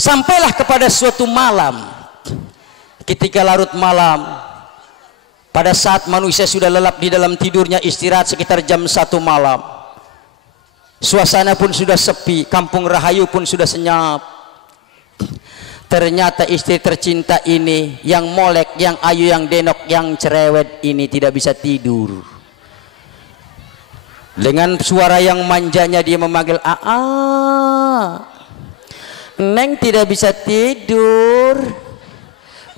Sampailah kepada suatu malam, ketika larut malam, pada saat manusia sudah lelap di dalam tidurnya, istirahat sekitar jam 1 malam, suasana pun sudah sepi, kampung Rahayu pun sudah senyap. Ternyata istri tercinta ini, yang molek, yang ayu, yang denok, yang cerewet ini tidak bisa tidur. Dengan suara yang manjanya dia memanggil, "Aa, Neng tidak bisa tidur."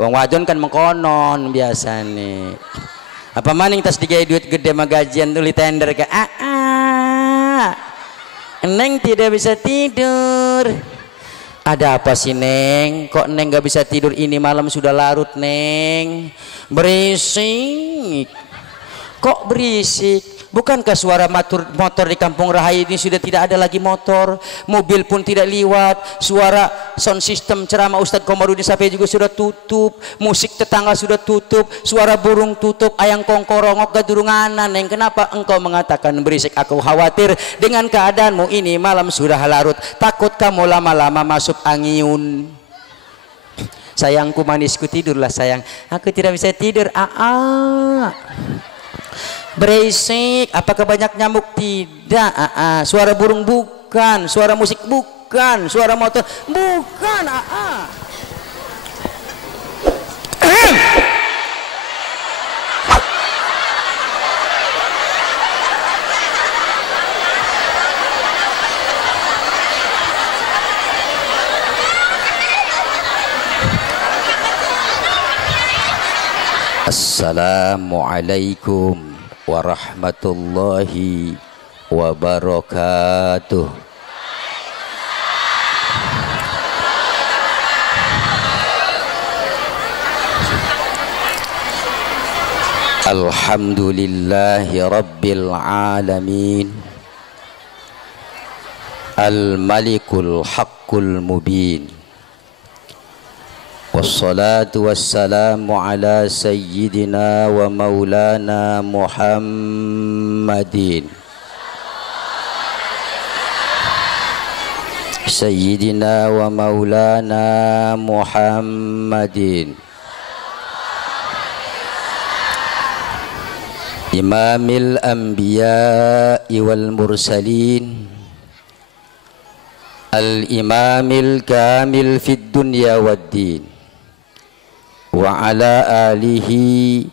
Wong wadon kan mengkonon biasa nih. Apa maning tas digawe duit gede mah gajian tuli tender ke, "Aa, Neng tidak bisa tidur." Ada apa sih Neng? Kok Neng gak bisa tidur, ini malam sudah larut Neng? Berisik. Kok berisik? Bukankah suara motor di kampung Rahayu ini sudah tidak ada lagi motor, mobil pun tidak liwat, suara sound system ceramah Ustadz Komarudin Sapi juga sudah tutup, musik tetangga sudah tutup, suara burung tutup, ayang kongkorongok gadurunganan. Neng, kenapa engkau mengatakan berisik? Aku khawatir dengan keadaanmu ini, malam sudah larut, takut kamu lama-lama masuk angin. Sayangku manisku, tidurlah sayang. Aku tidak bisa tidur. Berisik. Apakah banyak nyamuk? Tidak. Suara burung bukan, suara musik bukan, suara motor bukan. Assalamualaikum warahmatullahi wabarakatuh. Alhamdulillahi rabbil alamin, al-malikul haqqul mubin, wassalatu wassalamu ala sayyidina wa maulana Muhammadin sayyidina wa maulana Muhammadin imamil anbiya'i wal mursalin, al-imamil kamil fid dunya wad din, wa ala alihi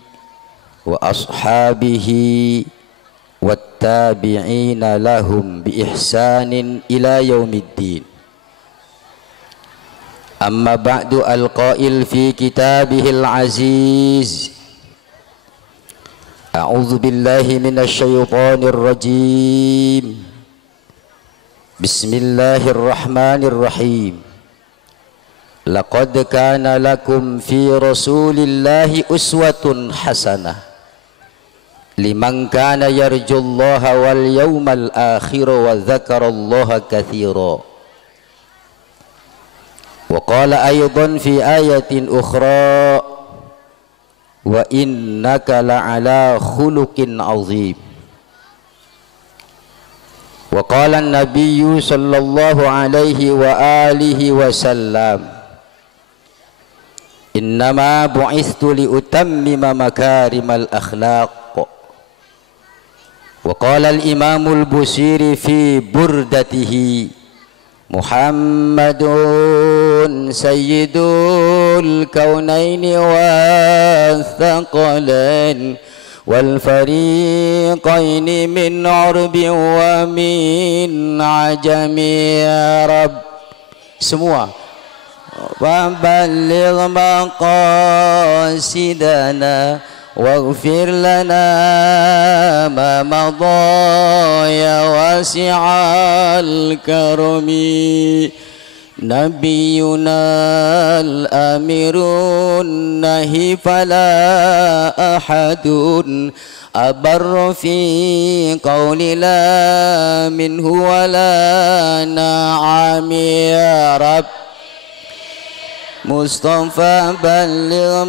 wa ashabihi wat tabi'ina lahum bi ihsanin ila yaumiddin. Amma ba'du, al-qail fi kitabihil aziz, a'udzu billahi minasy syaithanir rajim. Bismillahirrahmanirrahim. Laqad kana lakum fi rasulillahi uswatun hasanah liman kana yarjullaha wal yawmal akhir wa dzakarallaha katsira. Wa qala aydan fi ayatin ukhra, wa innaka la'ala khuluqin azim. Wa qala an-nabiyyu sallallahu alaihi wa alihi wasallam, innama bu'ithtu li utammima makarimal akhlaq. Wa qala al-imamul Busiri fi burdatihi, Muhammadun sayyidul kaunaini wa thaqalain wal fariqaini min urbi wa min ajami ya Rabb. Semua. Wa balligh maqasidana waghfir lana ma madha ya wasi'al karami. Nabiyuna al-amirun nahi fala ahadun abarra fi qawli la minhu wala na'ami ya Rabb. Mustafa balligh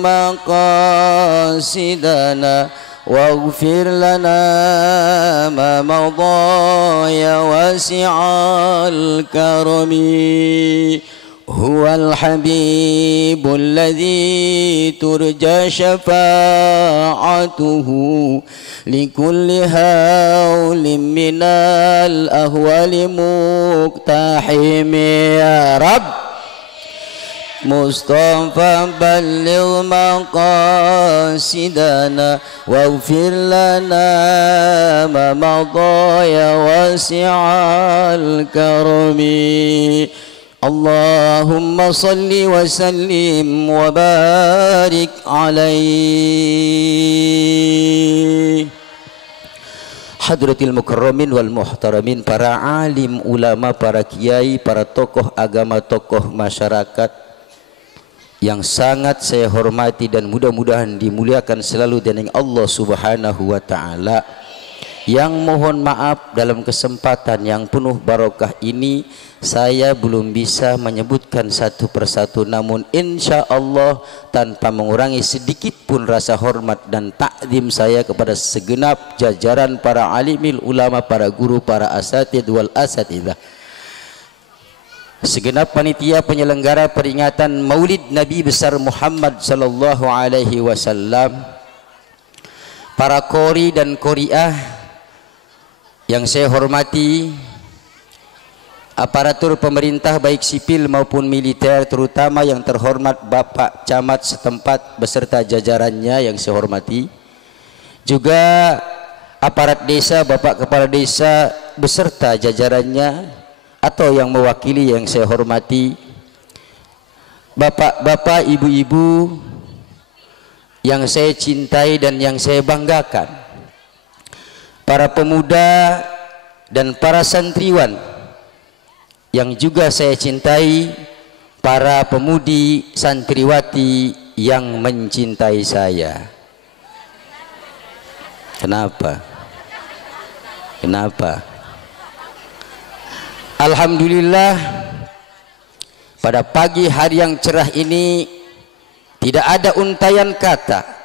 maqasidana waghfir lana ma madha ya wasi'al karami. Huwal habibul ladzi turja syafa'atuhu likulli hawlim minal ahwali muqtahimi ya Rabb Mustafa balligh maqasidana waghfir lana ma madha ya wasi'al karami Allahumma salli wa sallim wa barik alaihi Hadratil mukarramin wal muhtaramin, para alim ulama, para kiai, para tokoh agama, tokoh masyarakat yang sangat saya hormati dan mudah-mudahan dimuliakan selalu dengan Allah Subhanahu wa taala. Yang mohon maaf dalam kesempatan yang penuh barokah ini saya belum bisa menyebutkan satu persatu, namun insya Allah tanpa mengurangi sedikit pun rasa hormat dan takdim saya kepada segenap jajaran para alimil ulama, para guru, para asatid wal asatidah, segenap panitia penyelenggara peringatan Maulid Nabi besar Muhammad sallallahu alaihi wasallam, para qori dan qoriah yang saya hormati, aparatur pemerintah baik sipil maupun militer, terutama yang terhormat Bapak Camat setempat beserta jajarannya yang saya hormati, juga aparat desa, Bapak Kepala Desa beserta jajarannya atau yang mewakili yang saya hormati, bapak-bapak, ibu-ibu yang saya cintai dan yang saya banggakan, para pemuda dan para santriwan yang juga saya cintai, para pemudi santriwati yang mencintai saya. Kenapa? Kenapa? Alhamdulillah, pada pagi hari yang cerah ini tidak ada untayan kata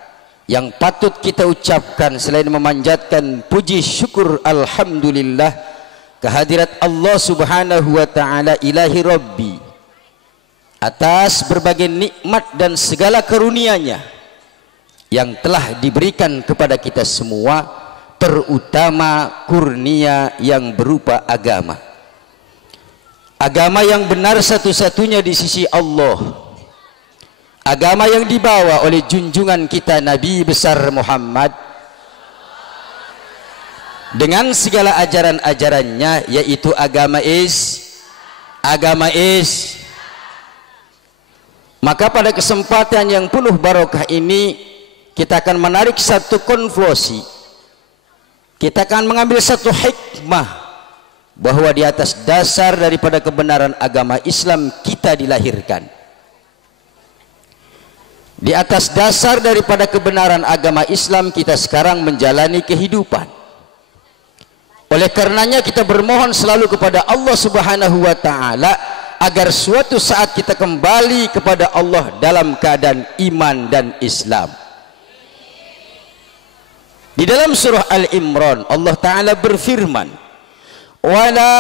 yang patut kita ucapkan selain memanjatkan puji syukur alhamdulillah kehadirat Allah Subhanahu wa taala ilahi rabbi atas berbagai nikmat dan segala karunia-Nya yang telah diberikan kepada kita semua, terutama kurnia yang berupa agama. Agama yang benar satu-satunya di sisi Allah, agama yang dibawa oleh junjungan kita Nabi besar Muhammad dengan segala ajaran-ajarannya, yaitu agama is. Maka pada kesempatan yang penuh barokah ini kita akan menarik satu konklusi, kita akan mengambil satu hikmah bahwa di atas dasar daripada kebenaran agama Islam kita dilahirkan. Di atas dasar daripada kebenaran agama Islam kita sekarang menjalani kehidupan. Oleh karenanya kita bermohon selalu kepada Allah Subhanahu wa taala agar suatu saat kita kembali kepada Allah dalam keadaan iman dan Islam. Di dalam surah Al-Imran Allah taala berfirman, "Wala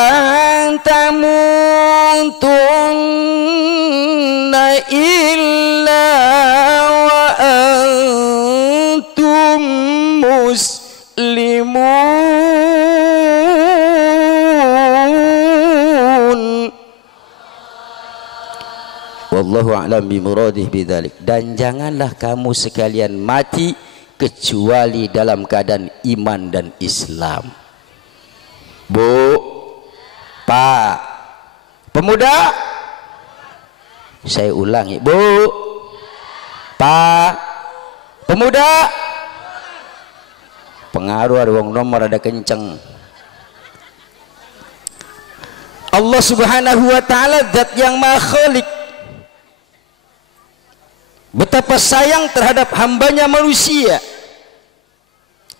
tamutunna illa wa antum muslimun." Wallahu a'lam bimuradih bidzalik. Dan janganlah kamu sekalian mati kecuali dalam keadaan iman dan Islam. Bu, Pak, pemuda, saya ulangi, Bu, Pak, pemuda, pengaruh ada wong nomor ada kenceng. Allah Subhanahu wa taala zat yang maha khalik, betapa sayang terhadap hambanya manusia,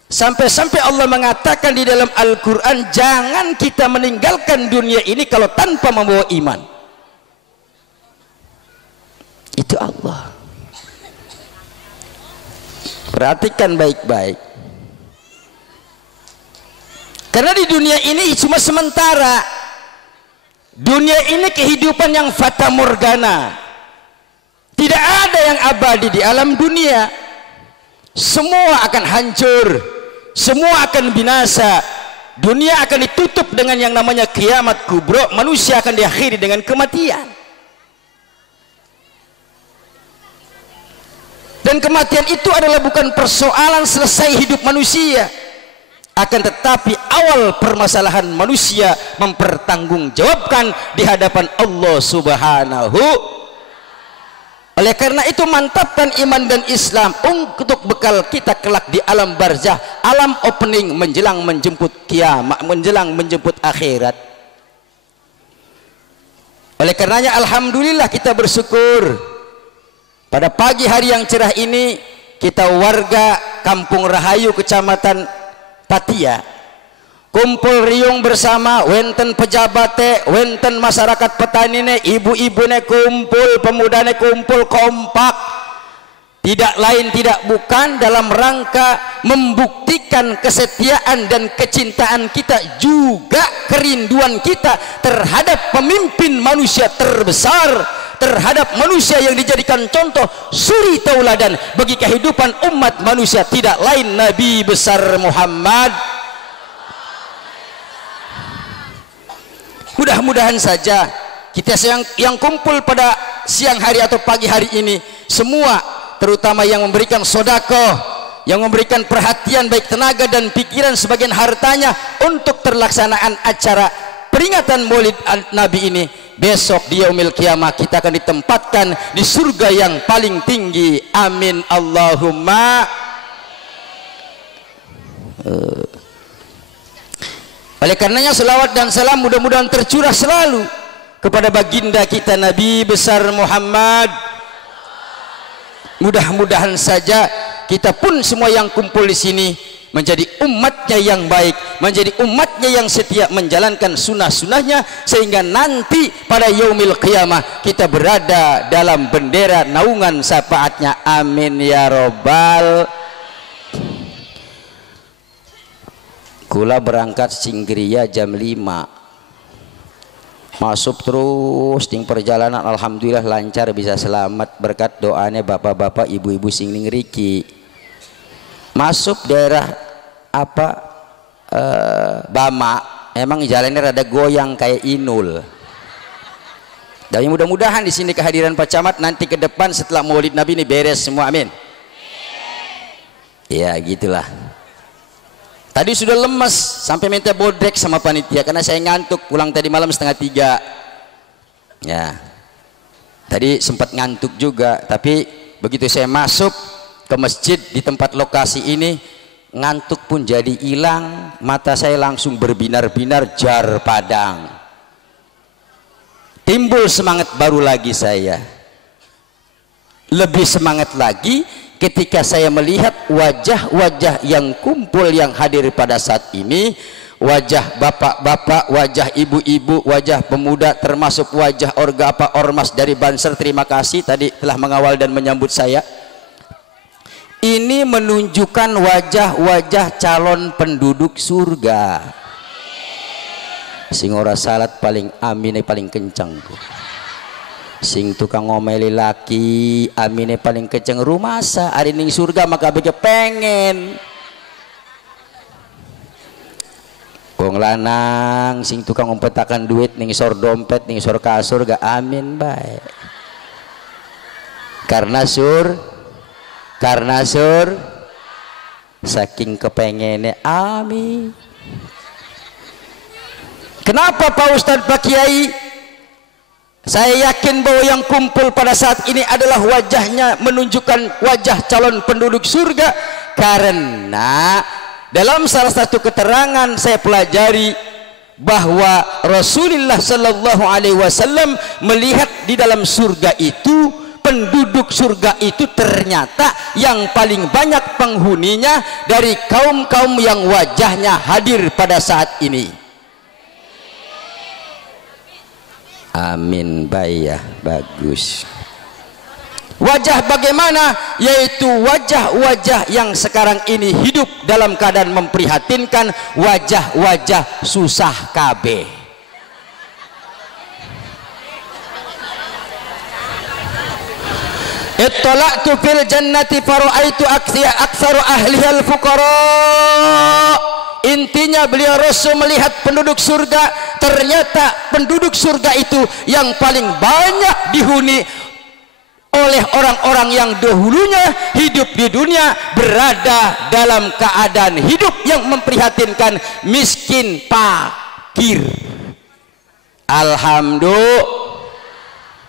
sampai-sampai Allah mengatakan di dalam Al-Quran, jangan kita meninggalkan dunia ini kalau tanpa membawa iman. Itu Allah. Perhatikan baik-baik, karena di dunia ini cuma sementara. Dunia ini kehidupan yang fata morgana, tidak ada yang abadi di alam dunia. Semua akan hancur, semua akan binasa. Dunia akan ditutup dengan yang namanya kiamat kubro. Manusia akan diakhiri dengan kematian. Dan kematian itu adalah bukan persoalan selesai hidup manusia, akan tetapi awal permasalahan manusia mempertanggungjawabkan di hadapan Allah Subhanahu. Oleh karena itu mantapkan iman dan Islam untuk bekal kita kelak di alam barzah, alam opening menjelang menjemput kiamat, menjelang menjemput akhirat. Oleh karenanya alhamdulillah kita bersyukur pada pagi hari yang cerah ini kita warga Kampung Rahayu Kecamatan Patia kumpul riung bersama, wenten pejabat, wenten masyarakat petani, ibu-ibune kumpul, pemudane kumpul kompak, tidak lain tidak bukan dalam rangka membuktikan kesetiaan dan kecintaan kita, juga kerinduan kita terhadap pemimpin manusia terbesar, terhadap manusia yang dijadikan contoh suri tauladan bagi kehidupan umat manusia, tidak lain Nabi besar Muhammad. Mudah-mudahan saja kita yang kumpul pada siang hari atau pagi hari ini semua, terutama yang memberikan sedekah, yang memberikan perhatian baik tenaga dan pikiran sebagian hartanya untuk terlaksanaan acara peringatan Maulid Nabi ini, besok di yaumil qiyamah kita akan ditempatkan di surga yang paling tinggi. Amin Allahumma. Oleh karenanya selawat dan salam mudah-mudahan tercurah selalu kepada baginda kita Nabi besar Muhammad. Mudah-mudahan saja kita pun semua yang kumpul di sini menjadi umatnya yang baik, menjadi umatnya yang setia menjalankan sunnah-sunnahnya, sehingga nanti pada yaumil qiyamah kita berada dalam bendera naungan syafaatnya. Amin ya robbal. Kula berangkat Singgria jam 5, masuk terus ting perjalanan, alhamdulillah lancar, bisa selamat berkat doanya bapak-bapak ibu-ibu sing ning riki. Masuk daerah apa Bama, emang jalannya rada goyang kayak Inul. Tapi mudah-mudahan di sini kehadiran Pak Camat nanti ke depan setelah Maulid Nabi ini beres semua, amin. Ya gitulah. Tadi sudah lemes sampai minta bodrek sama panitia karena saya ngantuk, pulang tadi malam 2:30. Ya. Tadi sempat ngantuk juga, tapi begitu saya masuk ke masjid di tempat lokasi ini, ngantuk pun jadi hilang, mata saya langsung berbinar-binar jar padang. Timbul semangat baru lagi saya. Lebih semangat lagi ketika saya melihat wajah-wajah yang kumpul yang hadir pada saat ini, wajah bapak-bapak, wajah ibu-ibu, wajah pemuda, termasuk wajah ormas dari Banser. Terima kasih tadi telah mengawal dan menyambut saya. Ini menunjukkan wajah-wajah calon penduduk surga. Sing ora salat paling amine paling kencang tuh. Sing tukang ngomeli laki amine paling kenceng, rumasa ari ning surga maka bege pengen. Wong lanang sing tukang ngumpetakan duit ning sor dompet ning sor kasur gak amin bae. Karena sur saking kepengennya amin. Kenapa Pak Ustadz, Pak Kiai? Saya yakin bahwa yang kumpul pada saat ini adalah wajahnya menunjukkan wajah calon penduduk surga, karena dalam salah satu keterangan saya pelajari bahwa Rasulullah Shallallahu Alaihi Wasallam melihat di dalam surga itu, penduduk surga itu ternyata yang paling banyak penghuninya dari kaum-kaum yang wajahnya hadir pada saat ini. Amin bayah, bagus. Wajah bagaimana? Yaitu wajah-wajah yang sekarang ini hidup dalam keadaan memprihatinkan, wajah-wajah susah KB. ittala'tu fil jannati fara'aitu aktsaru ahliha al-fuqara. Intinya beliau Rasul melihat penduduk surga, ternyata penduduk surga itu yang paling banyak dihuni oleh orang-orang yang dahulunya hidup di dunia berada dalam keadaan hidup yang memprihatinkan, miskin fakir. Alhamdulillah.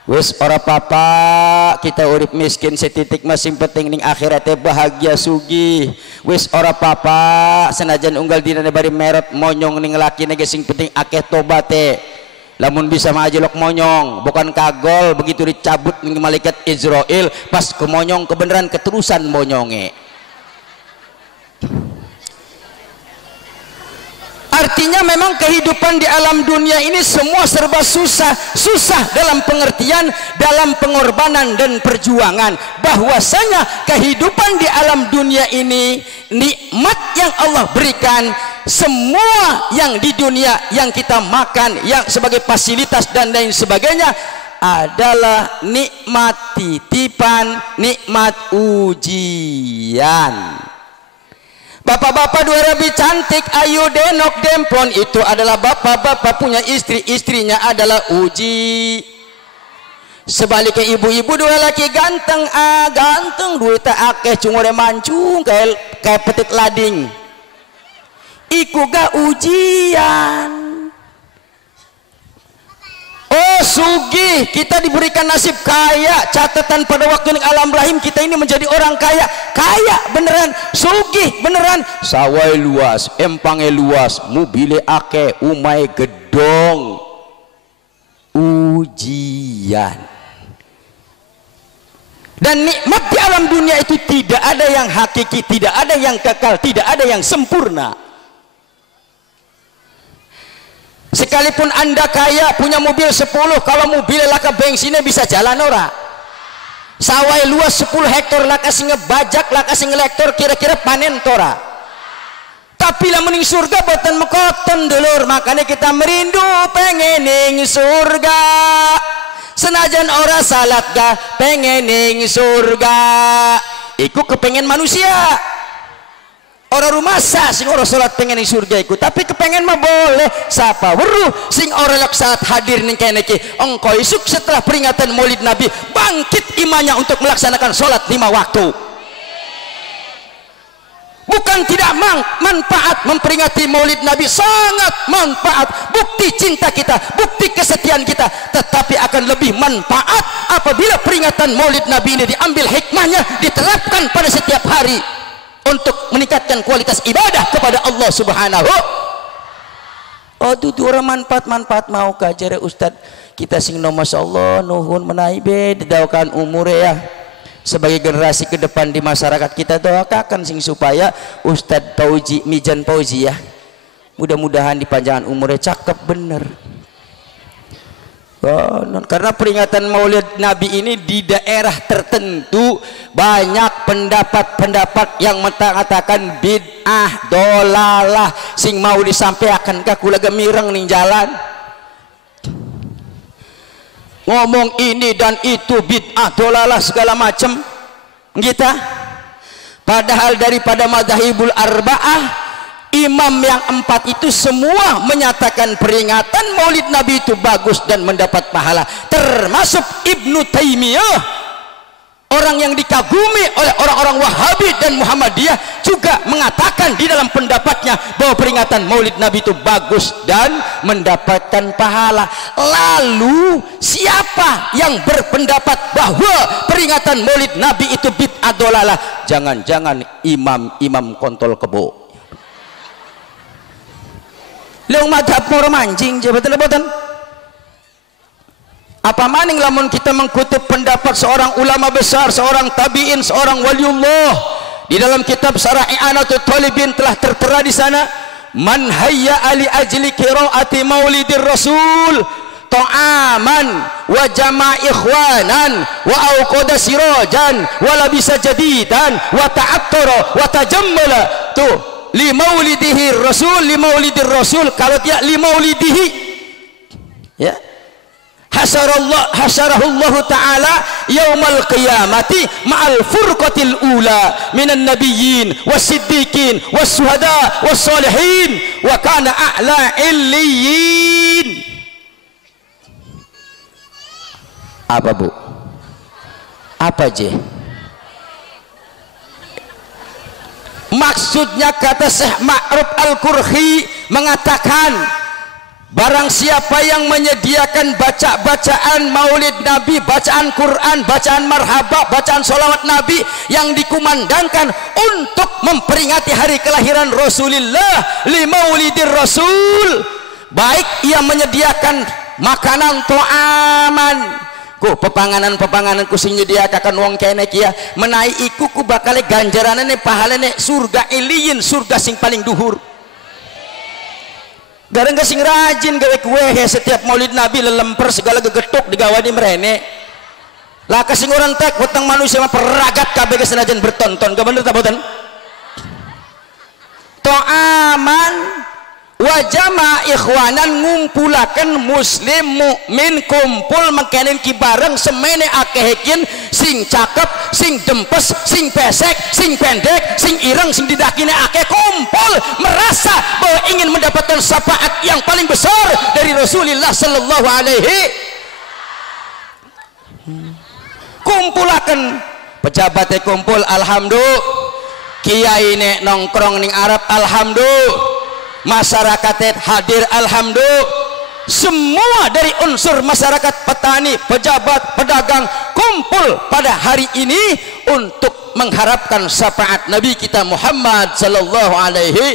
Wis ora apa-apa kita urip miskin setitik masing penting ning akhiratnya bahagia sugih. Wis ora apa-apa senajan unggal dina bari merot monyong ning lakine ge sing penting akeh tobate. Lamun bisa mah ajelok monyong bukan kagol begitu dicabut ning malaikat Israel pas kemonyong kebenaran keterusan monyonge. Artinya memang kehidupan di alam dunia ini semua serba susah dalam pengertian, dalam pengorbanan dan perjuangan. Bahwasanya kehidupan di alam dunia ini nikmat yang Allah berikan, semua yang di dunia yang kita makan, yang sebagai fasilitas dan lain sebagainya adalah nikmat titipan, nikmat ujian. Bapak-bapak dua rabi cantik ayu denok demplon itu adalah bapak-bapak punya istri, istrinya adalah uji. Sebaliknya ibu-ibu dua laki ganteng, ganteng duit akeh cungure mancung kayak petit lading, iku ga ujian. Oh sugih, kita diberikan nasib kaya, catatan pada waktu alam rahim kita ini menjadi orang kaya, kaya beneran, sugih beneran, sawai luas, empange luas, mobile ake, umai gedong. Ujian. Dan nikmat di alam dunia itu tidak ada yang hakiki, tidak ada yang kekal, tidak ada yang sempurna. Sekalipun anda kaya punya mobil 10, kalau mobil laka bensinnya bisa jalan ora. Sawai luas 10 hektar laka sing ngebajak, laka sing ngelektor kira-kira panen tora. Tapi lah mending surga boten mekoten dulur, makanya kita merindu pengening surga. Senajan ora salat ga pengening surga. Iku kepengen manusia. Orang rumah sah sing orang salat pengen ning surga iku, tapi kepengen mah boleh. Sapa weruh sing orang lak saat hadir ning kene iki engko isuk setelah peringatan Maulid Nabi bangkit imannya untuk melaksanakan salat 5 waktu. Bukan tidak manfaat memperingati Maulid Nabi, sangat manfaat, bukti cinta kita, bukti kesetiaan kita, tetapi akan lebih manfaat apabila peringatan Maulid Nabi ini diambil hikmahnya, diterapkan pada setiap hari untuk meningkatkan kualitas ibadah kepada Allah Subhanahu. Oh tutu orang manfaat mau kajare Ustad kita sing no masyaallah nuhun menahi be didaukan umur ya. Sebagai generasi ke depan di masyarakat kita doakan sing supaya Ustad Fauzi Mijan Fauzi ya. Mudah-mudahan dipanjangkan umurnya cakep bener. Karena peringatan Maulid Nabi ini di daerah tertentu banyak pendapat-pendapat yang mengatakan bid'ah dolalah sing mau disampaikan ka kula gemireng ning jalan ngomong ini dan itu bid'ah dolalah segala macam kita, padahal daripada madzhabul arba'ah imam yang 4 itu semua menyatakan peringatan Maulid Nabi itu bagus dan mendapat pahala, termasuk Ibnu Taimiyah, orang yang dikagumi oleh orang-orang Wahabi dan Muhammadiyah, juga mengatakan di dalam pendapatnya bahwa peringatan Maulid Nabi itu bagus dan mendapatkan pahala. Lalu siapa yang berpendapat bahwa peringatan Maulid Nabi itu bid'ah dolalah? Jangan-jangan imam-imam kontol kebo. Leung madhab moro mancing jabatan-jabatan. Apa maning lamun kita mengkutip pendapat seorang ulama besar, seorang tabi'in, seorang waliullah. Di dalam kitab Syarah I'anatul Talibin telah tertera di sana, man hayya ali ajli qiraati maulidir rasul ta'aman wa jama' ikhwanan wa auqada sirajan wa labisa jadidan wa ta'attara wa tajammala. Tuh li maulidihi rasul, li maulidir rasul, kalau tidak li maulidihi ya hasyarahullahu ta'ala yaumal qiyamati ma'al furqatil ula minan nabiyyin wasiddiqin wassuhada wassalihin wa kana a'la illiyin. Apa bu? Apa je? Maksudnya kata Syekh Ma'ruf Al-Qurhi mengatakan, barang siapa yang menyediakan bacaan maulid Nabi, bacaan Quran, bacaan marhabah, bacaan sholawat Nabi yang dikumandangkan untuk memperingati hari kelahiran Rasulullah, li maulidir Rasul, baik ia menyediakan makanan to'aman, ku pepanganan ku sing nyediakakan wong kene kia menai iku ku bakal ganjaranane pahalane surga iliyin, surga sing paling duhur. Garang sing rajin gawe kue setiap maulid Nabi lelemper segala gegetuk digawani merene lah kasing orang tek hutang manusia mah peragat kabeh senajan bertonton, gak bener tak boten? To'aman wajama ikhwanan ngumpulaken muslim mukmin kumpul mengkenen ki bareng semene akehekin sing cakep, sing dempes, sing pesek, sing pendek, sing ireng, sing didakine akeh kumpul merasa bahwa ingin mendapatkan syafaat yang paling besar dari Rasulullah sallallahu alaihi. Kumpulaken pejabatnya kumpul, alhamdulillah, kiai nek nongkrong ning Arab alhamdulillah, masyarakat hadir alhamdulillah, semua dari unsur masyarakat, petani, pejabat, pedagang kumpul pada hari ini untuk mengharapkan syafaat Nabi kita Muhammad sallallahu alaihi.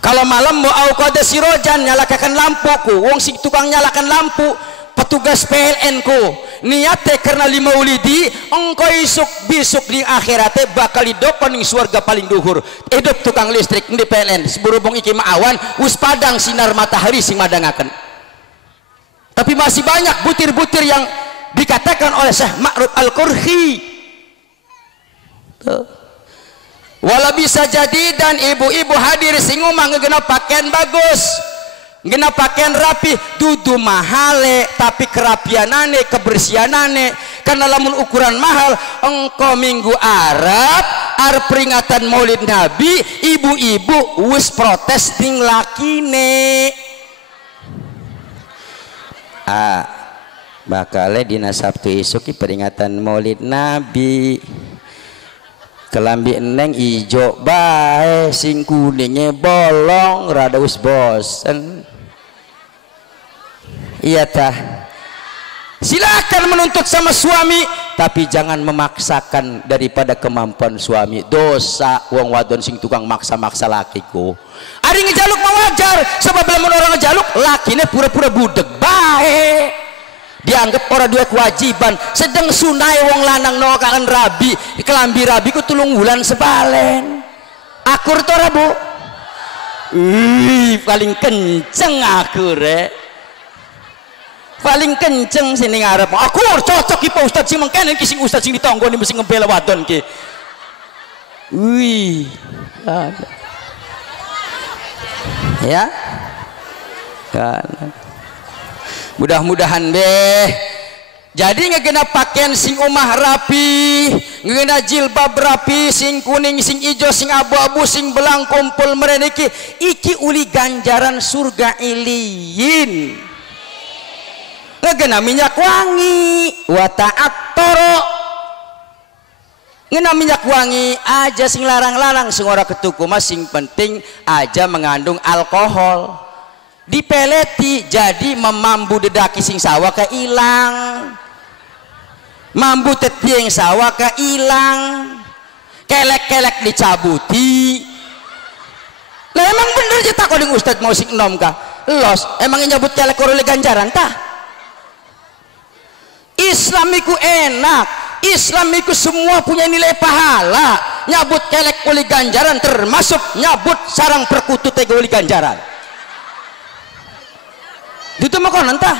Kalau malam mau auqada sirojan nyalakan lampuku, wong sing tukang nyalakan lampu petugas PLN ku niate karena lima ulidi engkau isuk bisuk di akhiratnya bakal didokon ning surga paling duhur. Hidup tukang listrik di PLN seberhubung iki awan us padang sinar matahari sing madangaken. Tapi masih banyak butir-butir yang dikatakan oleh Syekh Ma'ruf Al-Qurhi. Wala bisa jadi dan ibu-ibu hadir sing umah ngegena pakaian bagus, gena pakaian rapi, dudu mahale tapi kerapianane, kebersihanane. Karena lamun ukuran mahal engkau minggu Arab arep peringatan maulid Nabi, ibu-ibu wis protes ting lakine. Bakale dina Sabtu isuk peringatan maulid Nabi, kelambi eneng ijo bae, sing kuningnya bolong rada us bosen. Iya tah, silakan menuntut sama suami tapi jangan memaksakan daripada kemampuan suami. Dosa wong wadon sing tukang maksa-maksa lakiku. Ari ngejaluk mah wajar, sebab lamun orang ngejaluk lakine pura-pura budeg bae, dianggap orang dua kewajiban. Sedang sunai wong lanang nokakan rabi, kelambi rabi ku tulung wulan sebalen. Akur to ora Bu? Paling kenceng akur paling kenceng sini ngarep. Akur cocok ki Pak Ustaz sing mengkene ki sing ustaz sing ditonggoni mesti ngebela wadon ki. Ya. Mudah-mudahan deh jadi ngegena pakaian sing umah rapi, ngegena jilbab rapi, sing kuning, sing ijo, sing abu-abu, sing belang kumpul mereniki iki uli ganjaran surga iliyin. Ngegena minyak wangi wa ta'attara, ngena minyak wangi aja sing larang-larang sing ora ketuku mas, sing penting aja mengandung alkohol. Dipeleti jadi memambu dedaki sing sawa ke ilang, mambu tetieng sawa ke ilang, kelek-kelek dicabuti. Lah emang bener je tak koding ustad mau sing enom kah los emang nyabut kelek korole ganjaran tah? Islamiku enak, Islamiku semua punya nilai pahala. Nyabut kelek oleh ganjaran termasuk nyabut sarang perkutut tega oleh ganjaran. Itu mah konon tah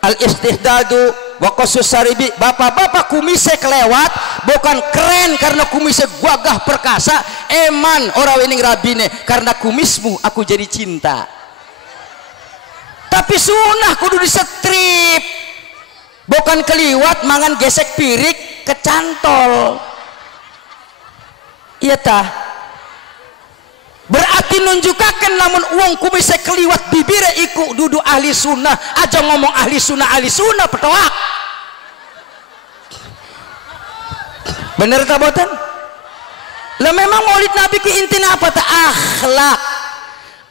al istihdadu wa qasus saribi. Bapak-bapak kumise kelewat bukan keren karena kumise gagah perkasa, eman orang wening rabine karena kumismu aku jadi cinta. Tapi sunnah kudu disetrip, bukan keliwat mangan gesek pirik kecantol. Iya tah, berarti nunjukakan lamun uang kumis keliwat bibire iku dudu ahli sunnah. Aja ngomong ahli sunnah petoak. Bener tak boten? Lah memang maulid nabi ku intina apa tak?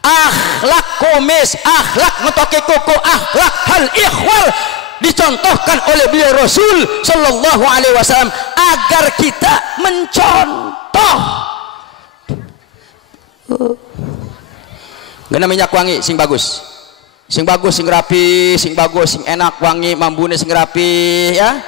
Akhlak kumis, akhlak ngetoke kuku, akhlak hal ikhwal dicontohkan oleh beliau Rasul sallallahu alaihi wasallam agar kita mencontoh. Gana minyak wangi sing bagus, sing rapi, sing bagus, sing enak wangi, mambune sing rapi ya.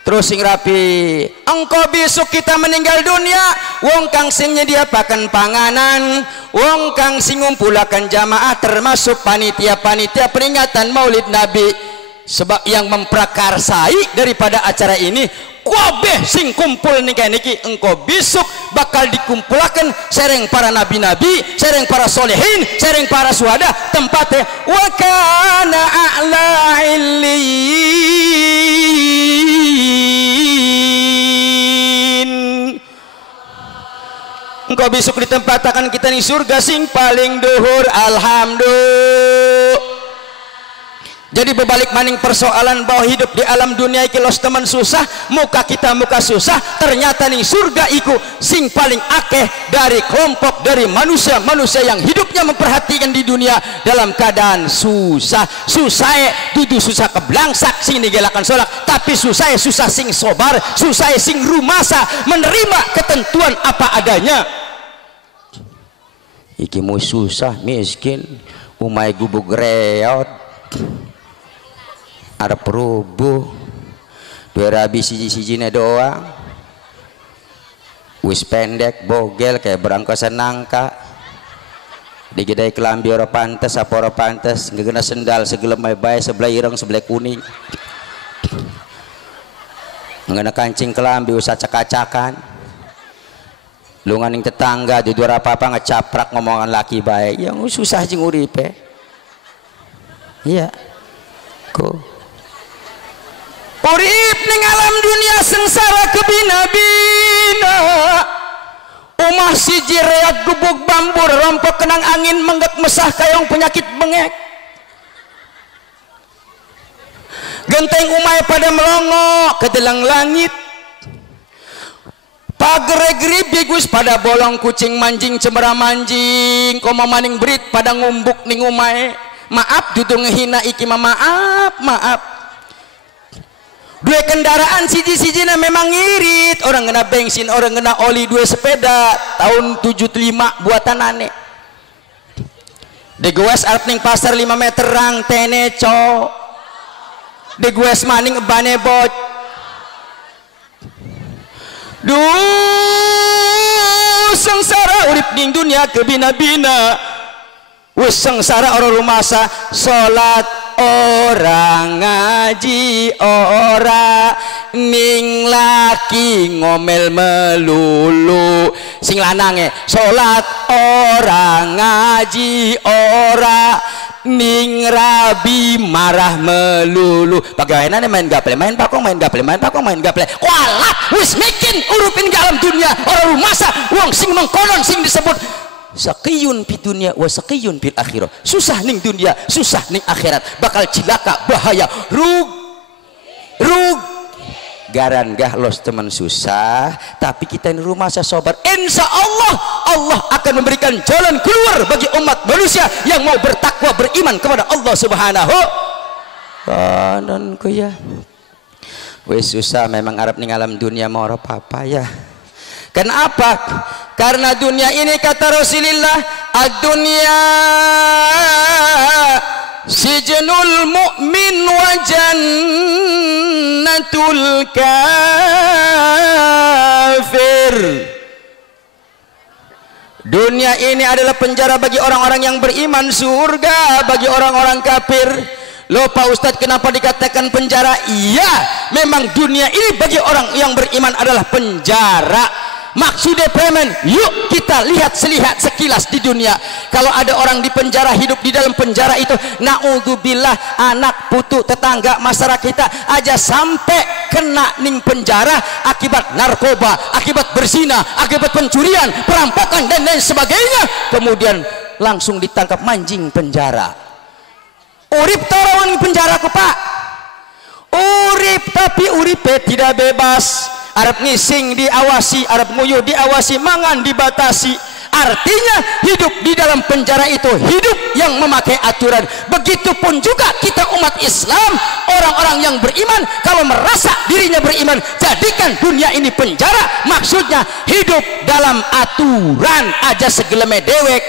Terus sing rapi. Engkau besok kita meninggal dunia, wong kang sing nyediakan panganan, wong kang sing ngumpulakan jamaah termasuk panitia-panitia peringatan Maulid Nabi, sebab yang memprakarsai daripada acara ini kabeh sing kumpul niki engkau besok bakal dikumpulakan sereng para nabi-nabi, sereng para solehin, sereng para syuhada tempatnya wa kana a'la illiyin. Engkau besok ditempatkan kita di surga sing paling duhur. Alhamdulillah. Jadi berbalik maning persoalan bahwa hidup di alam dunia iki los teman susah, muka kita muka susah, ternyata nih surga iku sing paling akeh dari kelompok dari manusia yang hidupnya memperhatikan di dunia dalam keadaan susah. Dudu susah keblangsak sing nigelakan sholat, tapi susah sing sobar, susah sing rumasa menerima ketentuan apa adanya. Iki mau susah miskin umai gubuk reot ada perubuh dua rabi siji-sijine doang, wis pendek bogel kayak berangkosan nangka, digedai kelambi ora pantes apa ora pantes, ngegena sendal segelemai bae sebelah ireng sebelah kuning, ngena kancing kelambi usah acak-acakan, lunganing tetangga di dua apa-apa ngecaprak ngomongan laki bae, yang susah jeung uripe. Iya kok urip ning alam dunia sengsara kebina-bina, umah siji reak gubuk bambur rompok kenang angin menggek mesah kayong penyakit bengek, genteng umay pada melongo ke delang langit, pagere-geri bigus pada bolong kucing manjing cemera manjing, koma maning berit pada ngumbuk ning umay. Maaf dudu ngehina iki maaf. Dua kendaraan siji-sijina memang ngirit, orang kena bensin, orang kena oli, dua sepeda tahun 75 buatan aneh. Degues arep ning pasar 5 meter rang tene co. Degues maning ebane bot. Duh sengsara urip ning dunia kebina-bina. Wis sengsara orang rumasa salat orang ngaji ora ning laki ngomel melulu, sing lanange salat orang ngaji ora ning rabi marah melulu. Bagaimana main gaple main pakong kualat wis mikin urupin dalam dunia orang rumasa wong sing mengkonon sing disebut sakiyun fi dunia wa sakiyun fil akhirah, susah ning dunia susah ning akhirat, bakal cilaka bahaya rug garanggah los teman susah, tapi kita ini rumah saya sobar, insya Allah akan memberikan jalan keluar bagi umat manusia yang mau bertakwa beriman kepada Allah subhanahu kananku ya. Wis susah memang Arab ning alam dunia mau apa ya. Kenapa? Karena dunia ini kata Rasulullah, ad-dunya sijnul mu'min wa jannatul kafir. Dunia ini adalah penjara bagi orang-orang yang beriman, surga bagi orang-orang kafir. Loh Pak Ustadz, kenapa dikatakan penjara? Iya, memang dunia ini bagi orang yang beriman adalah penjara. maksudnya preman. Yuk kita lihat sekilas di dunia. Kalau ada orang di penjara, hidup di dalam penjara itu, naudzubillah, anak putu tetangga masyarakat kita aja sampai kena ning penjara akibat narkoba, akibat berzina, akibat pencurian, perampokan dan lain sebagainya, kemudian langsung ditangkap manjing penjara. Urip tarawan penjara ku pak, urip tapi uripe tidak bebas. Arab ngising diawasi, Arab nguyuh diawasi, mangan dibatasi. Artinya hidup di dalam penjara itu hidup yang memakai aturan. Begitupun juga kita umat Islam, orang-orang yang beriman, kalau merasa dirinya beriman, jadikan dunia ini penjara. Maksudnya hidup dalam aturan aja segeleme dewek.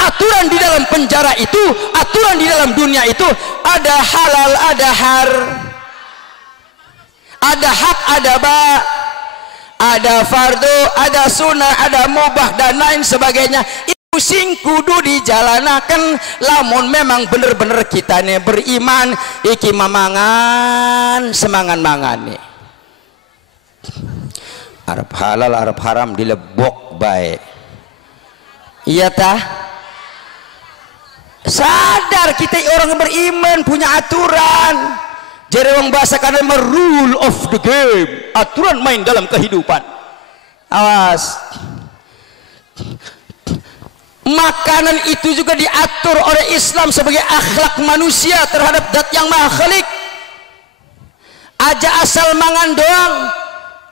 Aturan di dalam penjara itu, aturan di dalam dunia itu ada halal, ada har, ada hak, ada ba, ada fardu, ada sunnah, ada mubah dan lain sebagainya. Itu sing kudu dijalanakan. Lamun memang bener-bener kita nih beriman, iki mamangan semangan mangane. Arab halal, Arab haram dilebok baik. Iya tah? Sadar kita orang beriman punya aturan. Jadi orang bahasa karena rule of the game, aturan main dalam kehidupan. Awas, makanan itu juga diatur oleh Islam sebagai akhlak manusia terhadap zat yang maha khalik. Aja asal mangan doang,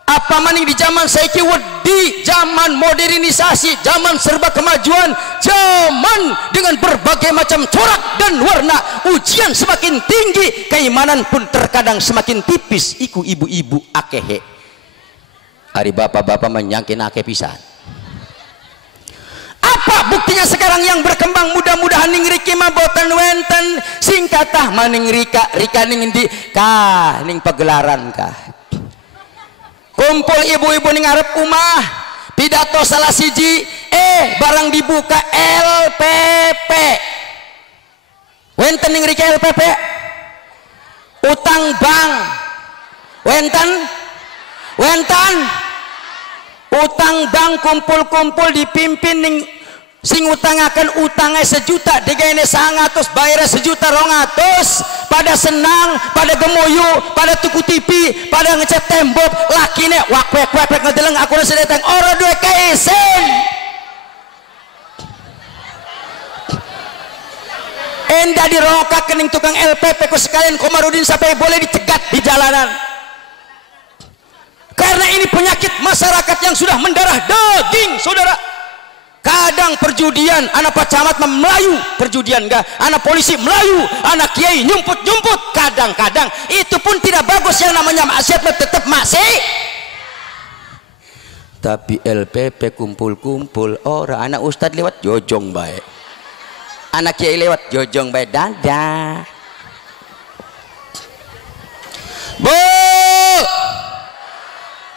apa maning di zaman saiki wedi, zaman modernisasi, zaman serba kemajuan, zaman dengan berbagai macam corak dan warna, ujian semakin tinggi, keimanan pun terkadang semakin tipis. Iku ibu-ibu akehe, hari bapak-bapak menyangkin akeh pisan. Apa buktinya sekarang yang berkembang? Mudah-mudahan ning riki mabotan wenten singkatah maning rika ning di kah ning pagelaran kah. Kumpul ibu-ibu ning ngarep umah, pidato salah siji, barang dibuka LPP. Wenten ning riki LPP, utang bank, wenten utang bank kumpul-kumpul dipimpin ning sing utangaken utangnya 1 juta, digaene 100, bayarnya 1,2 juta. Pada senang, pada gemoyu, pada tuku TV, pada ngecat tembok, lakine wak-wek ngedeleng aku nasi datang ora duwe kaisen. Enda dirongkak kening tukang LPP ku sekalian Komarudin sampai boleh dicegat di jalanan. Karena ini penyakit masyarakat yang sudah mendarah daging, saudara. Kadang perjudian, anak Pak Camat melayu, perjudian enggak, anak polisi melayu, anak kiai nyumput-nyumput. Kadang-kadang itu pun tidak bagus, yang namanya maksiat tetap maksiat. Tapi LPP kumpul-kumpul, orang anak ustad lewat jojong baik, anak kiai lewat jojong baik, dadah. Bu,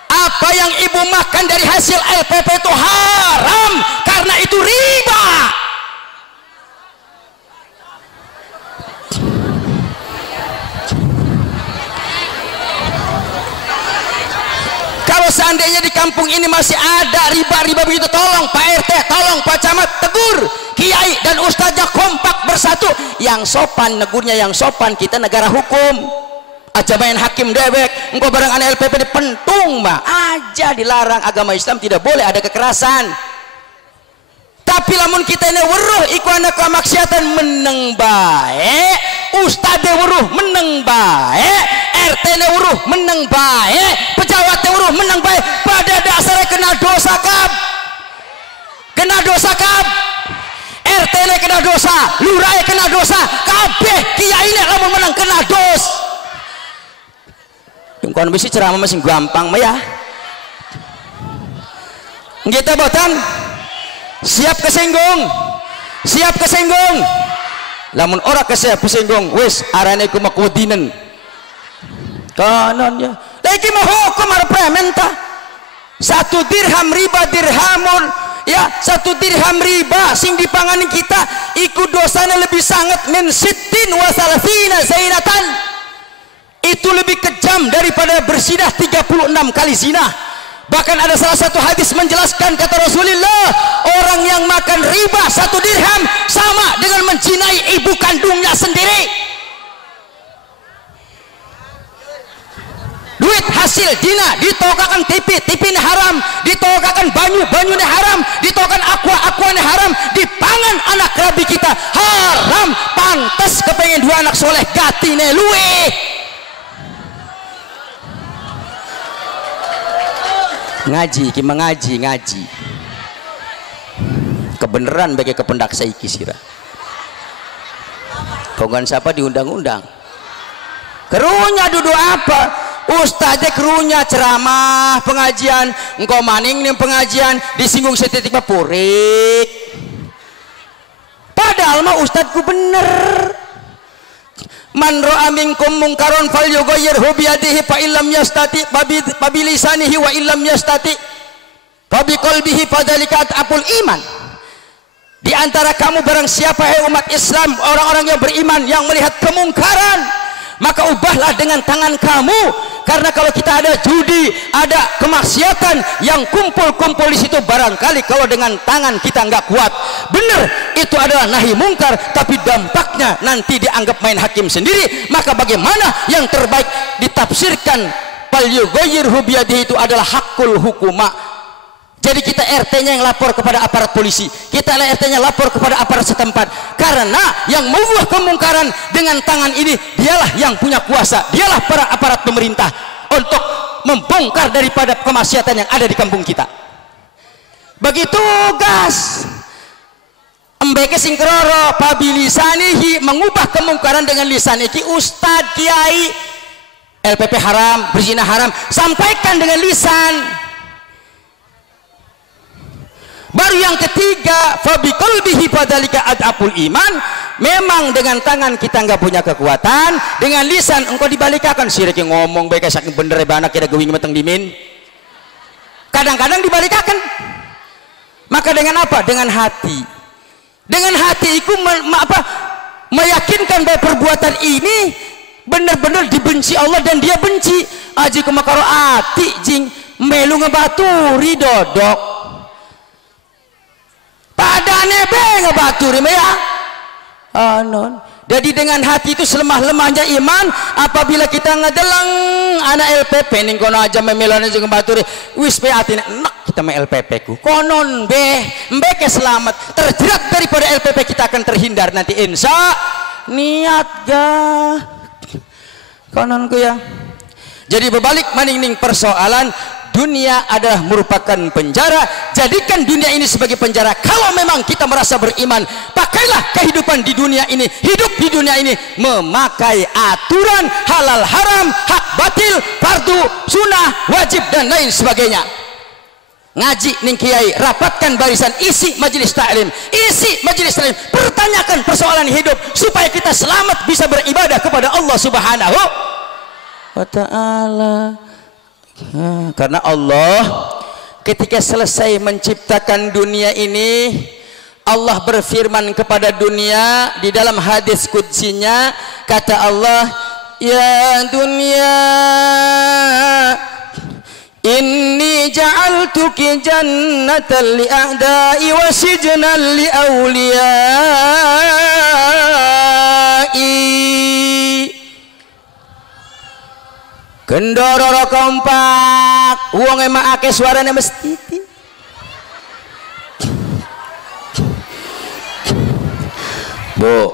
apa yang ibu makan dari hasil LPP itu haram, karena itu riba. Kalau seandainya di kampung ini masih ada riba-riba begitu, tolong Pak RT, tolong Pak Camat tegur, kiai dan ustaznya kompak bersatu. Yang sopan negurnya, yang sopan, kita negara hukum. Aja main hakim dewek, engkau barang anak LPP dipentung mah aja dilarang. Agama Islam tidak boleh ada kekerasan. Tapi lamun kita ini weruh iku anak kemaksiatan meneng bae, ustadz weruh meneng bae, RT weruh meneng bae, pejabat weruh meneng bae, pada dasarnya kena dosa kab. Kena dosa kab. RT kena dosa, lurah kena dosa, kabeh kiai lamun menang kena dos. Yang kon bisi ceramah masih gampang mah ya. Kita botan siap kesinggung, siap kesinggung. Lamun ora kesinggung, wis arane ku makwedinan. Kanan ya. Lagi mah hukum arep mentah. 1 dirham riba dirhamun, ya 1 dirham riba sing dipangani kita iku dosanya lebih sangat min sittin wa salasina zainatan. Itu lebih kejam daripada bersinah 36 kali zina. Bahkan ada salah satu hadis menjelaskan, kata Rasulullah, orang yang makan riba 1 dirham sama dengan menzinai ibu kandungnya sendiri. Duit hasil dina ditokakan TV ini haram, ditokakan banyu ini haram, ditokakan aqua ini haram, dipangan anak rabi kita haram. Pantes kepengen 2 anak soleh gatine luwe. Ngaji kebenaran bagi kependak saiki sirah bukan siapa diundang-undang kerunya duduk apa ustadz kerunya ceramah pengajian engkau maning nih pengajian disinggung setitik purik padahal mah ustadzku bener. Man ra'a minkum munkaron falyughayyirhu biyadihi fa illam yastati fa bilisanihi wa illam yastati fa biqalbihi fadzalika at'aful iman. Di antara kamu barang siapa hai umat Islam, orang-orang yang beriman yang melihat kemungkaran, maka ubahlah dengan tangan kamu. Karena kalau kita ada judi, ada kemaksiatan yang kumpul-kumpul di situ, barangkali kalau dengan tangan kita nggak kuat, benar itu adalah nahi mungkar, tapi dampaknya nanti dianggap main hakim sendiri. Maka bagaimana yang terbaik ditafsirkan falyughayyirhu biyadihi itu adalah hakul hukuma. Jadi kita RT-nya yang lapor kepada aparat polisi, kita RT-nya lapor kepada aparat setempat, karena yang mengubah kemungkaran dengan tangan ini dialah yang punya kuasa, dialah para aparat pemerintah untuk membongkar daripada kemaksiatan yang ada di kampung kita. Begitu gas embeke sing kroro pabilisanihi, mengubah kemungkaran dengan lisan iki ustad kiai LPP haram, berzina haram, sampaikan dengan lisan. Baru yang ketiga, fabiqalbihi fadzalika ad'aful iman. Memang dengan tangan kita nggak punya kekuatan, dengan lisan engkau dibalikakan sirik ngomong baik saking bener bana kira geuing meteng dimin. Kadang-kadang dibalikakan. Maka dengan apa? Dengan hati. Dengan hati itu meyakinkan bahwa perbuatan ini benar-benar dibenci Allah dan dia benci. Aji kumakaro ati jing melu ngebaturi dodok. Padane be ngebaturi ya anon. Jadi dengan hati itu selemah-lemahnya iman. Apabila kita ngedeleng anak LPP ning kono aja memelane jeung ngebaturi wis pe atine enak kita me LPP ku konon be mbeke selamat terjerat daripada LPP, kita akan terhindar nanti insya niat ga kononku ya. Jadi berbalik maning persoalan dunia adalah merupakan penjara. Jadikan dunia ini sebagai penjara. Kalau memang kita merasa beriman, pakailah kehidupan di dunia ini, hidup di dunia ini memakai aturan halal haram, hak batil, fardu, sunnah, wajib dan lain sebagainya. Ngaji ning kiai, rapatkan barisan, isi majelis taklim, pertanyakan persoalan hidup supaya kita selamat bisa beribadah kepada Allah Subhanahu wa ta'ala. Karena Allah ketika selesai menciptakan dunia ini, Allah berfirman kepada dunia di dalam hadis qudsinya, kata Allah, ya dunia inni ja'altuki jannatan li a'da'i wa sijnan li awliyai. Gendororo kompak, uang emak ake suaranya mesti. Bu.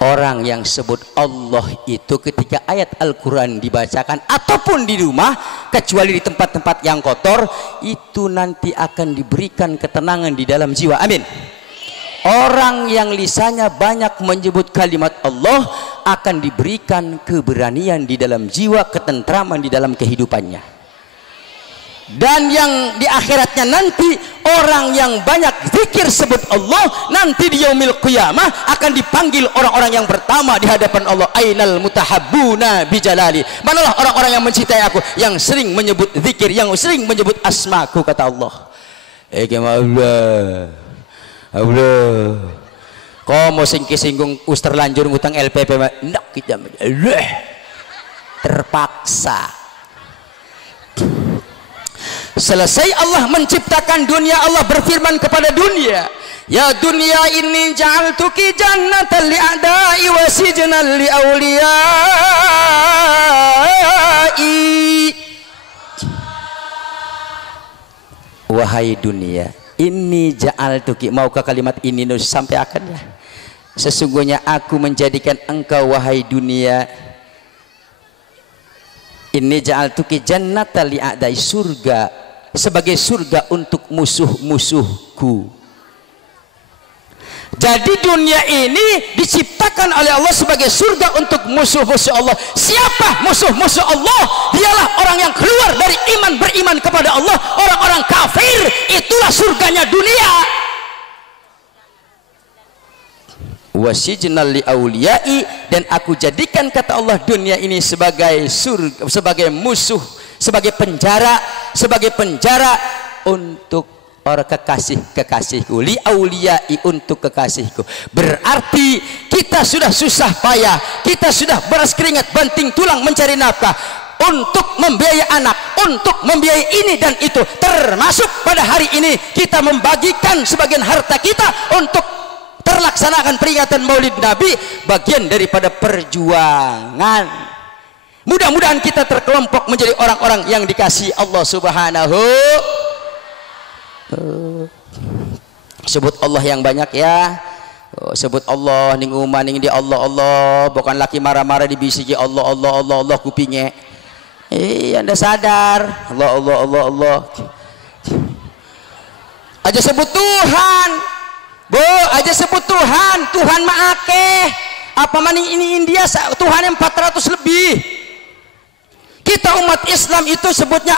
Orang yang sebut Allah itu ketika ayat Al-Quran dibacakan ataupun di rumah, kecuali di tempat-tempat yang kotor, itu nanti akan diberikan ketenangan di dalam jiwa. Amin. Orang yang lisannya banyak menyebut kalimat Allah akan diberikan keberanian di dalam jiwa, ketentraman di dalam kehidupannya. Dan yang di akhiratnya nanti, orang yang banyak zikir sebut Allah, nanti di yaumil qiyamah akan dipanggil orang-orang yang pertama di hadapan Allah. Ainal mutahabbuna bijalali, manalah orang-orang yang mencintai aku, yang sering menyebut zikir, yang sering menyebut asmaku, kata Allah. Allah Komo sing kisinggung us terlanjur ngutang LPP ndak kita terpaksa. Selesai Allah menciptakan dunia, Allah berfirman kepada dunia, ya dunia ini ja'altuki jannatan li'adai wa sijnan li'auliyai. Wahai dunia, ini ja'altuki, maukah kalimat ini sampai akan ya? Sesungguhnya aku menjadikan engkau wahai dunia, ini ja'altuki jannatan li'adai, surga, sebagai surga untuk musuh-musuhku. Jadi dunia ini diciptakan oleh Allah sebagai surga untuk musuh-musuh Allah. Siapa musuh-musuh Allah? Dialah orang yang keluar dari iman, beriman kepada Allah, orang-orang kafir. Itulah surganya dunia. Wasijnal li auliyai, dan aku jadikan, kata Allah, dunia ini sebagai surga, sebagai musuh, sebagai penjara untuk orang kekasih-kekasihku, li auliyai, untuk kekasihku. Berarti kita sudah susah payah, kita sudah beras keringat banting tulang mencari nafkah untuk membiayai anak, untuk membiayai ini dan itu, termasuk pada hari ini kita membagikan sebagian harta kita untuk terlaksanakan peringatan Maulid Nabi, bagian daripada perjuangan. Mudah-mudahan kita terkelompok menjadi orang-orang yang dikasihi Allah Subhanahu. Sebut Allah yang banyak ya. Sebut Allah ning umah ning di Allah Allah, bukan laki marah-marah dibisiki Allah Allah Allah Allah kupingnya. Anda sadar Allah Allah Allah Allah. Aja sebut Tuhan. Bu, aja sebut Tuhan. Tuhan mah akeh. Apa maning ini India Tuhan yang 400 lebih. Kita umat Islam itu sebutnya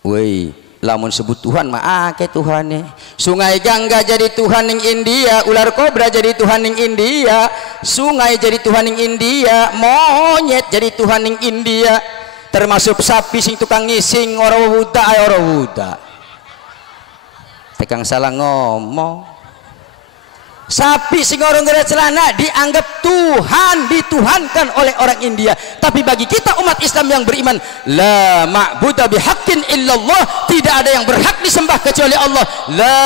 woi, lamun sebut Tuhan mah akeh Tuhane. Sungai Gangga jadi Tuhan ning India, ular kobra jadi Tuhan ning India, sungai jadi Tuhan ning India, monyet jadi Tuhan ning India, termasuk sapi sing tukang ngising ora wuda. Tekang salah ngomong. Sapi sing orang gerak celana dianggap Tuhan, dituhankan oleh orang India. Tapi bagi kita umat Islam yang beriman, la ma'budu bihaqqin illallah, tidak ada yang berhak disembah kecuali Allah. La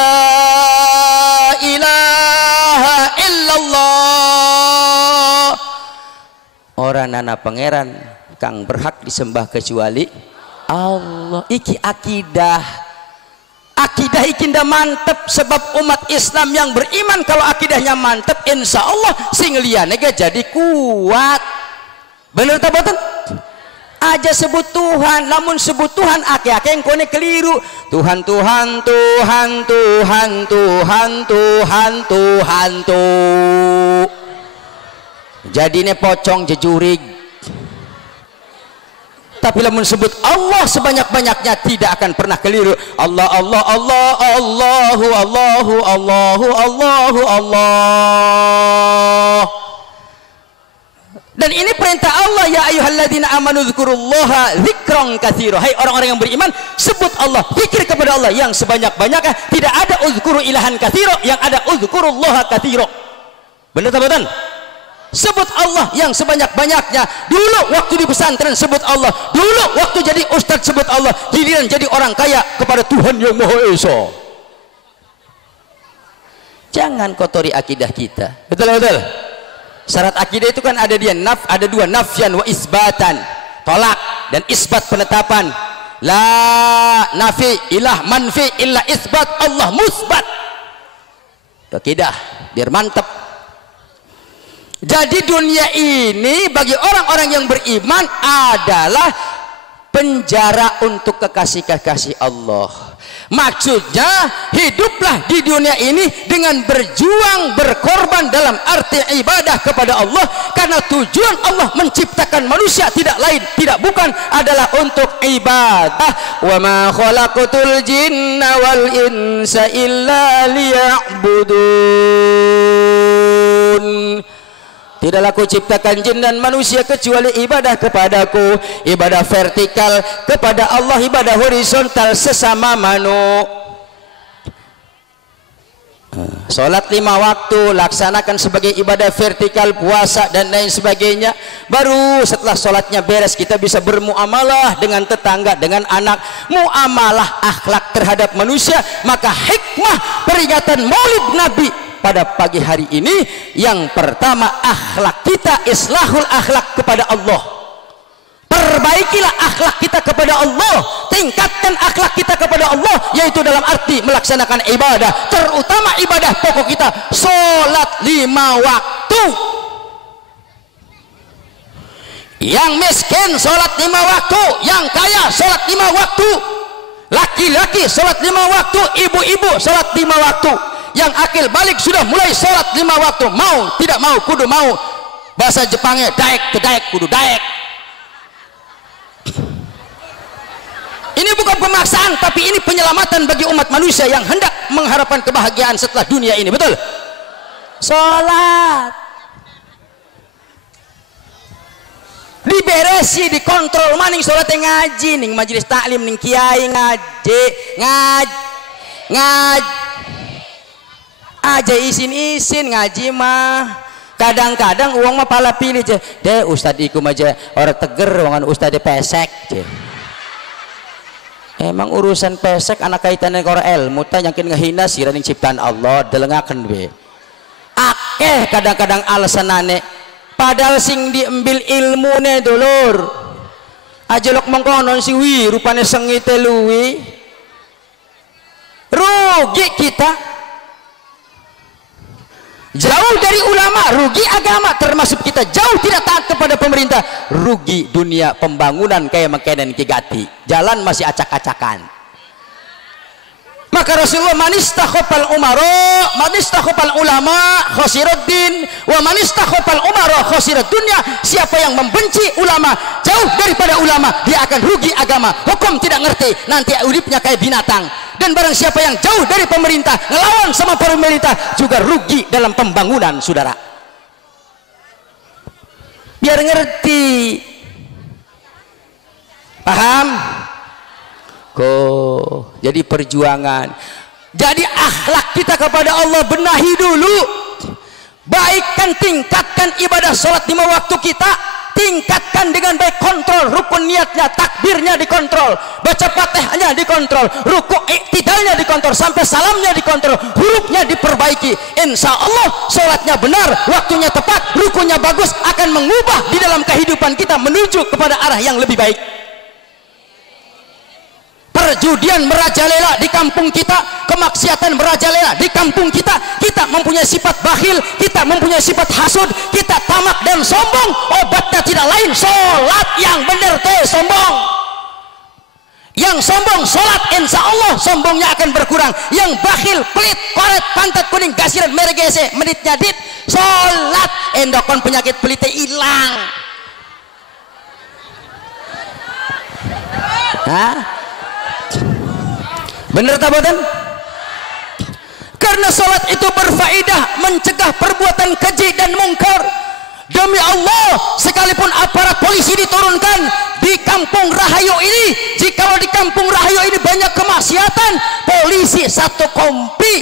ilaha illallah. Orang nana pangeran kang berhak disembah kecuali Allah. Iki akidah. Akidah ikinda mantep, sebab umat Islam yang beriman kalau akidahnya mantep, insya Allah sing liyane jadi kuat. Bener tak boten? Aja sebut Tuhan, namun sebut Tuhan ake-ake yang kone keliru. Tuhan Tuhan Tuhan Tuhan Tuhan Tuhan Tuhan Tuh. Jadi ini pocong jejurig. Tapi lamun sebut Allah sebanyak-banyaknya tidak akan pernah keliru. Allah Allah Allah Allahu Allahu Allahu Allahu Allah. Dan ini perintah Allah, ya ayyuhalladzina amanu dzkurullaha dzikran katsira. Hai orang-orang yang beriman, sebut Allah, zikir kepada Allah yang sebanyak-banyaknya. Tidak ada uzkuru ilahan katsira, yang ada uzkurullaha katsira. Benar tak betul? Sebut Allah yang sebanyak-banyaknya. Dulu waktu di pesantren sebut Allah, dulu waktu jadi ustadz sebut Allah, giliran jadi orang kaya kepada Tuhan yang Maha Esa. Jangan kotori akidah kita. Betul betul. Syarat akidah itu kan ada dia ada dua, nafyan wa isbatan, tolak dan isbat, penetapan. La nafi ilah manfi illa isbat, Allah musbat. Akidah biar mantap. Jadi dunia ini bagi orang-orang yang beriman adalah penjara untuk kekasih-kekasih Allah. Maksudnya hiduplah di dunia ini dengan berjuang, berkorban dalam arti ibadah kepada Allah, karena tujuan Allah menciptakan manusia tidak lain tidak bukan adalah untuk ibadah. Wa ma khalaqatul jinna wal insa illa liya'budun. Tidaklah aku ciptakan jin dan manusia kecuali ibadah kepadaku, ibadah vertikal kepada Allah, ibadah horizontal sesama manusia. Sholat 5 waktu laksanakan sebagai ibadah vertikal, puasa dan lain sebagainya. Baru setelah sholatnya beres kita bisa bermuamalah dengan tetangga, dengan anak, muamalah akhlak terhadap manusia. Maka hikmah peringatan Maulid Nabi pada pagi hari ini, yang pertama akhlak kita, islahul akhlak kepada Allah. Perbaikilah akhlak kita kepada Allah, tingkatkan akhlak kita kepada Allah, yaitu dalam arti melaksanakan ibadah, terutama ibadah pokok kita, sholat 5 waktu. Yang miskin sholat 5 waktu, yang kaya sholat 5 waktu, laki-laki sholat 5 waktu, ibu-ibu sholat 5 waktu, yang akil balik sudah mulai sholat 5 waktu, mau tidak mau kudu mau. Bahasa Jepangnya daek ke daek kudu daek. Ini bukan pemaksaan, tapi ini penyelamatan bagi umat manusia yang hendak mengharapkan kebahagiaan setelah dunia ini. Betul? Sholat diberesi, dikontrol, maning sholatnya ngaji, ning majelis taklim, ning kiai ngaji aja isin ngaji mah. Kadang-kadang uang mah pala pilih je, deh ustad ikum aja orang teger, wangan ustad pesek je. Emang urusan pesek anak kaitannya karo ilmu ta yakin ngehina siraning ciptaan Allah delengaken we. Akeh kadang-kadang alasanane padahal sing diambil ilmune dulur. Ajelok mengkonon si wi rupane sengite luwi. Rugi kita. Jauh dari ulama, rugi agama, termasuk kita jauh tidak taat kepada pemerintah, rugi dunia pembangunan kayak makanan kigati, jalan masih acak-acakan. Maka Rasulullah manistakhofal umaro, manistakhofal ulama khosiruddin, wa manistakhofal umaro khosirud dunya. Siapa yang membenci ulama, jauh daripada ulama, dia akan rugi agama, hukum tidak ngerti, nanti uripnya kayak binatang. Dan barang siapa yang jauh dari pemerintah, ngelawan sama pemerintah, juga rugi dalam pembangunan, saudara. Biar ngerti. Paham? Kok jadi perjuangan. Jadi akhlak kita kepada Allah benahi dulu. Baikkan, tingkatkan ibadah sholat 5 waktu kita. Tingkatkan dengan baik, kontrol rukun niatnya, takbirnya dikontrol, baca fatihahnya dikontrol, rukuk iktidalnya dikontrol, sampai salamnya dikontrol, hurufnya diperbaiki. Insya Allah sholatnya benar, waktunya tepat, rukunnya bagus, akan mengubah di dalam kehidupan kita menuju kepada arah yang lebih baik. Perjudian merajalela di kampung kita, kemaksiatan merajalela di kampung kita, kita mempunyai sifat bakhil, kita mempunyai sifat hasud, kita tamak dan sombong. Obatnya tidak lain sholat yang benar teh sombong. Yang sombong sholat, insya Allah sombongnya akan berkurang. Yang bakhil, pelit, koret, pantat kuning, gasiran, meregese, menitnya dit, sholat endokon penyakit pelitnya hilang. Hah? Bener tak boten? Karena sholat itu berfaedah mencegah perbuatan keji dan mungkar. Demi Allah, sekalipun aparat polisi diturunkan di kampung Rahayu ini, jikalau di kampung Rahayu ini banyak kemaksiatan, polisi satu kompi,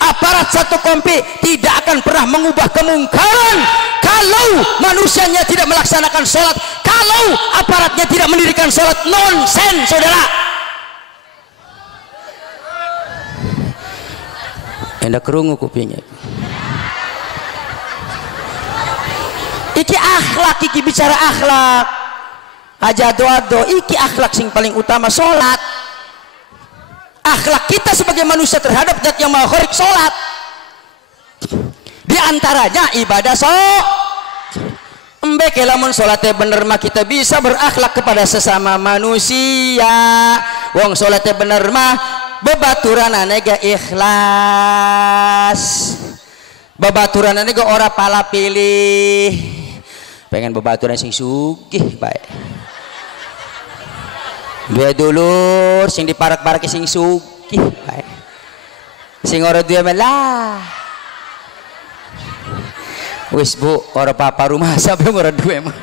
aparat satu kompi tidak akan pernah mengubah kemungkaran kalau manusianya tidak melaksanakan sholat, kalau aparatnya tidak mendirikan sholat. Nonsen, saudara. Hendak kerungu kupingnya. Iki akhlak, iki bicara akhlak. Aja doa-doa, iki akhlak sing paling utama sholat. Akhlak kita sebagai manusia terhadap zat yang maha khalik, sholat. Di antaranya ibadah Mbek lamun sholatnya bener mah kita bisa berakhlak kepada sesama manusia. Wong sholatnya bener mah babaturan anega ikhlas, babaturan anega ora pala pilih, pengen babaturan sing sugih baik, dua dulur sing diparak-parak sing sugih baik, sing ora dua melah, wis bu ora papa rumah sampai ora dua mah,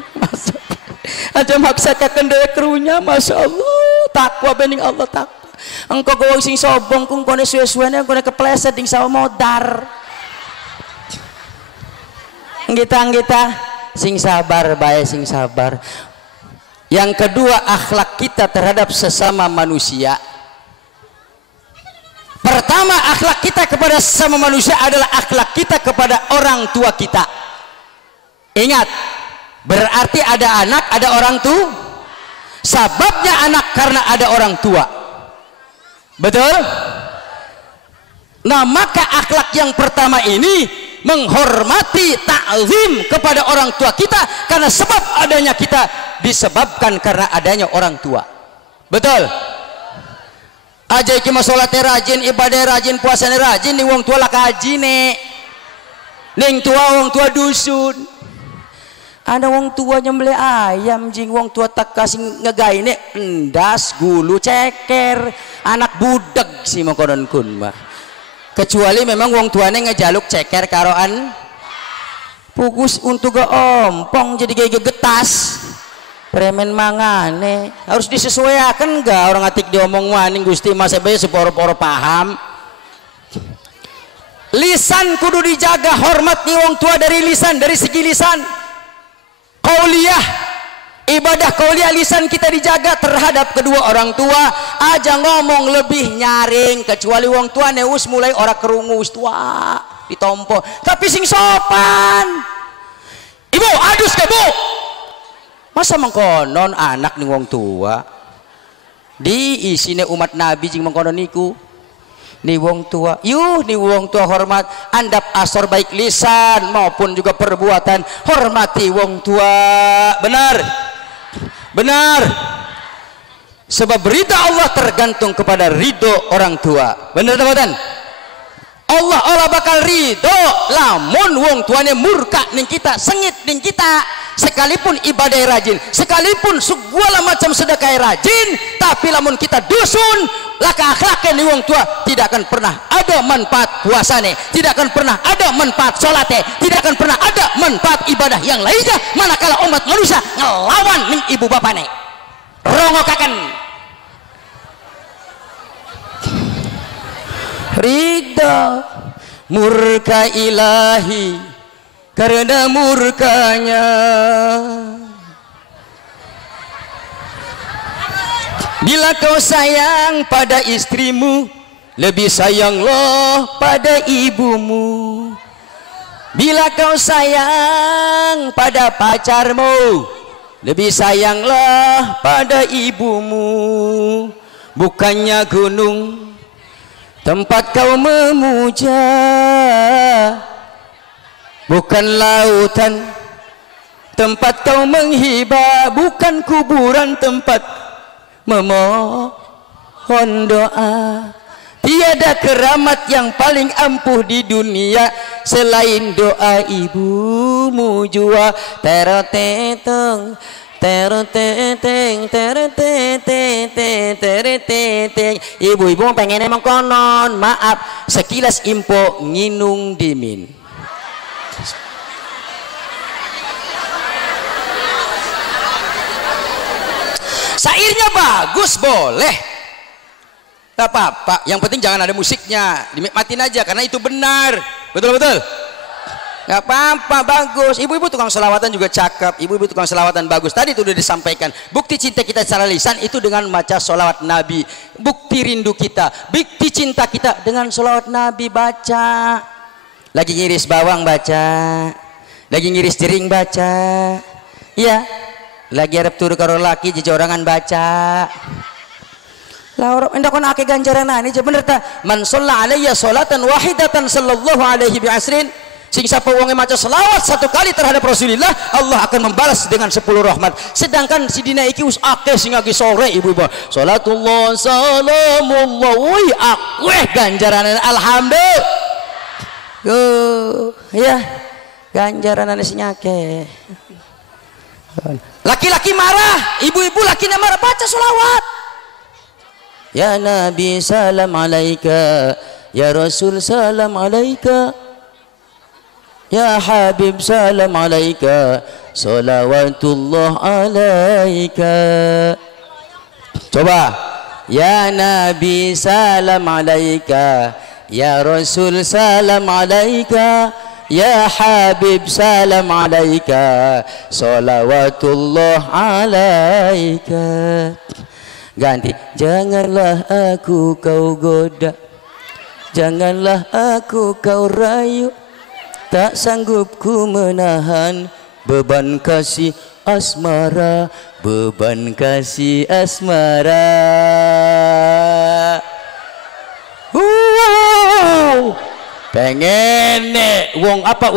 aja maksa kakek kerunya, masya Allah takwa bening Allah takwa. engko gawang sing sobong kung kone suwe-suwene kone kepleset ding sawo modar. Kita sing sabar bae, sing sabar. Yang kedua, akhlak kita terhadap sesama manusia. Pertama, akhlak kita kepada sesama manusia adalah akhlak kita kepada orang tua kita. Ingat, berarti ada anak, ada orang tua. Sababnya anak karena ada orang tua. Betul? Nah, maka akhlak yang pertama ini menghormati, ta'zim kepada orang tua kita, karena sebab adanya kita disebabkan karena adanya orang tua. Betul? Aja iki mah salate rajin, ibadah rajin, puasane rajin, ning wong tua lah kajine. Ning tua wong tua dusun. Ada wong tua nyembelih ayam jing wong tua tak kasih ngegaine endas gulu ceker anak budeg si mangkonon kun mah. Kecuali memang wong tuane ngejaluk ceker karoan pukus untuk ke ompong jadi kayak getas premen mangane harus disesuaikan enggak orang atik diomong waning Gusti Mas bae seporo-poro paham. Lisan kudu dijaga, hormat nih wong tua dari lisan, dari segi lisan. Qauliyah, ibadah qauliyah lisan kita dijaga terhadap kedua orang tua. Aja ngomong lebih nyaring, kecuali wong tua neus mulai ora kerungus tua ditompo tapi sing sopan. Ibu adus ke bu, masa mengkonon anak nih wong tua di isine umat Nabi jing mengkonon niku nih wong tua. Yuh nih wong tua hormat, andap asor baik lisan maupun juga perbuatan, hormati wong tua. Benar benar, sebab berita Allah tergantung kepada ridho orang tua. Benar teman-teman? Allah bakal ridho lamun wong tuane murka ning kita, sengit ning kita. Sekalipun ibadah rajin, sekalipun segala macam sedekah rajin, tapi lamun kita dusun laka akhlaknya ning wong tua, tidak akan pernah ada manfaat puasane, tidak akan pernah ada manfaat salate, tidak akan pernah ada manfaat ibadah yang lainnya manakala umat manusia ngelawan ning ibu bapane. Rongokaken ridha murka ilahi karena murkanya. Bila kau sayang pada istrimu, lebih sayanglah pada ibumu. Bila kau sayang pada pacarmu, lebih sayanglah pada ibumu. Bukannya gunung tempat kau memuja, bukan lautan tempat kau menghibah, bukan kuburan tempat memohon doa. Tiada keramat yang paling ampuh di dunia selain doa ibumu jua. Teroteteng teroteteng teroteteng. Ibu-ibu pengen emang konon, maaf sekilas info nginung dimin. Syairnya bagus boleh, gak apa-apa, yang penting jangan ada musiknya, dinikmatin aja karena itu benar. Betul-betul gak apa-apa, bagus. Ibu-ibu tukang selawatan juga cakep, ibu-ibu tukang selawatan bagus. Tadi itu udah disampaikan, bukti cinta kita secara lisan itu dengan baca sholawat Nabi. Bukti rindu kita, bukti cinta kita dengan sholawat Nabi. Baca lagi ngiris bawang, baca lagi ngiris jering, baca iya, lagi arep turu karo laki jejorangan, baca lah. Orang endakon ake ganjaran ani bener ta, man shalla alayya sholatan wahidatan sallallahu alaihi bi asrin. Sing sapa wong maca selawat satu kali terhadap Rasulullah, Allah akan membalas dengan 10 rahmat. Sedangkan si dina iki wis akeh sing lagi sore ibu-ibu salatullah salamullah, wih akeh ganjaran alhamdulillah. Ya ganjaran sing akeh. Laki-laki marah, ibu-ibu laki marah, baca sholawat. Ya Nabi salam alaika, ya Rasul salam alaika, ya Habib salam alaika, salawatullah alaika. Coba ya Nabi salam alaika, ya Rasul salam alaika, ya Habib salam alaika, salawatullah alaika. Ganti, janganlah aku kau goda, janganlah aku kau rayu, tak sanggup ku menahan beban kasih asmara, beban kasih asmara. Pengen nek wong apa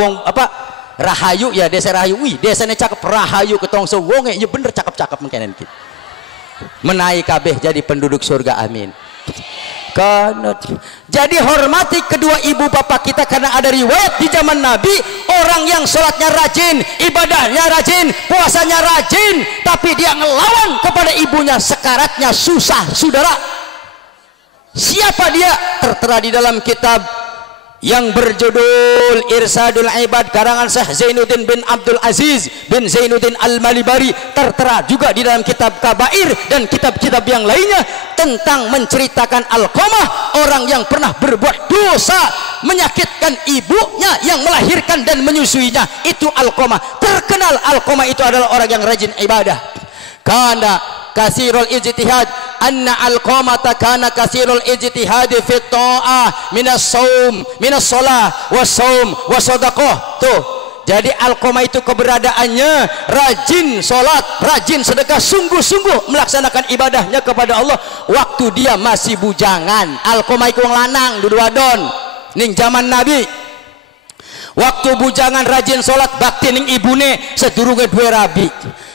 Rahayu ya, desa Rahayu. Wih, desanya cakep, Rahayu ketongso wonge ya bener cakep-cakep mungkin kita. Menaik kabeh jadi penduduk surga, amin. Jadi hormati kedua ibu bapak kita, karena ada riwayat di zaman Nabi orang yang sholatnya rajin, ibadahnya rajin, puasanya rajin, tapi dia ngelawan kepada ibunya, sekaratnya susah. Saudara, siapa dia? Tertera di dalam kitab yang berjudul Irsadul Ibad karangan Syekh Zainuddin bin Abdul Aziz bin Zainuddin Al-Malibari, tertera juga di dalam kitab Kabair dan kitab-kitab yang lainnya tentang menceritakan Alqamah, orang yang pernah berbuat dosa menyakitkan ibunya yang melahirkan dan menyusuinya. Itu Alqamah. Terkenal Alqamah itu adalah orang yang rajin ibadah. Karena kasirul ijtihad, anna Alqamata kana kasirul ijtihad fi ta'ah minas saum minas shalah wasaum wasadaqah. Tuh, jadi Alqamah itu keberadaannya rajin sholat, rajin sedekah, sungguh-sungguh melaksanakan ibadahnya kepada Allah waktu dia masih bujangan. Alqamah itu wong lanang dudu wadon ning zaman Nabi. Waktu bujangan rajin sholat bakti ning ibune sedurunge duwe rabi.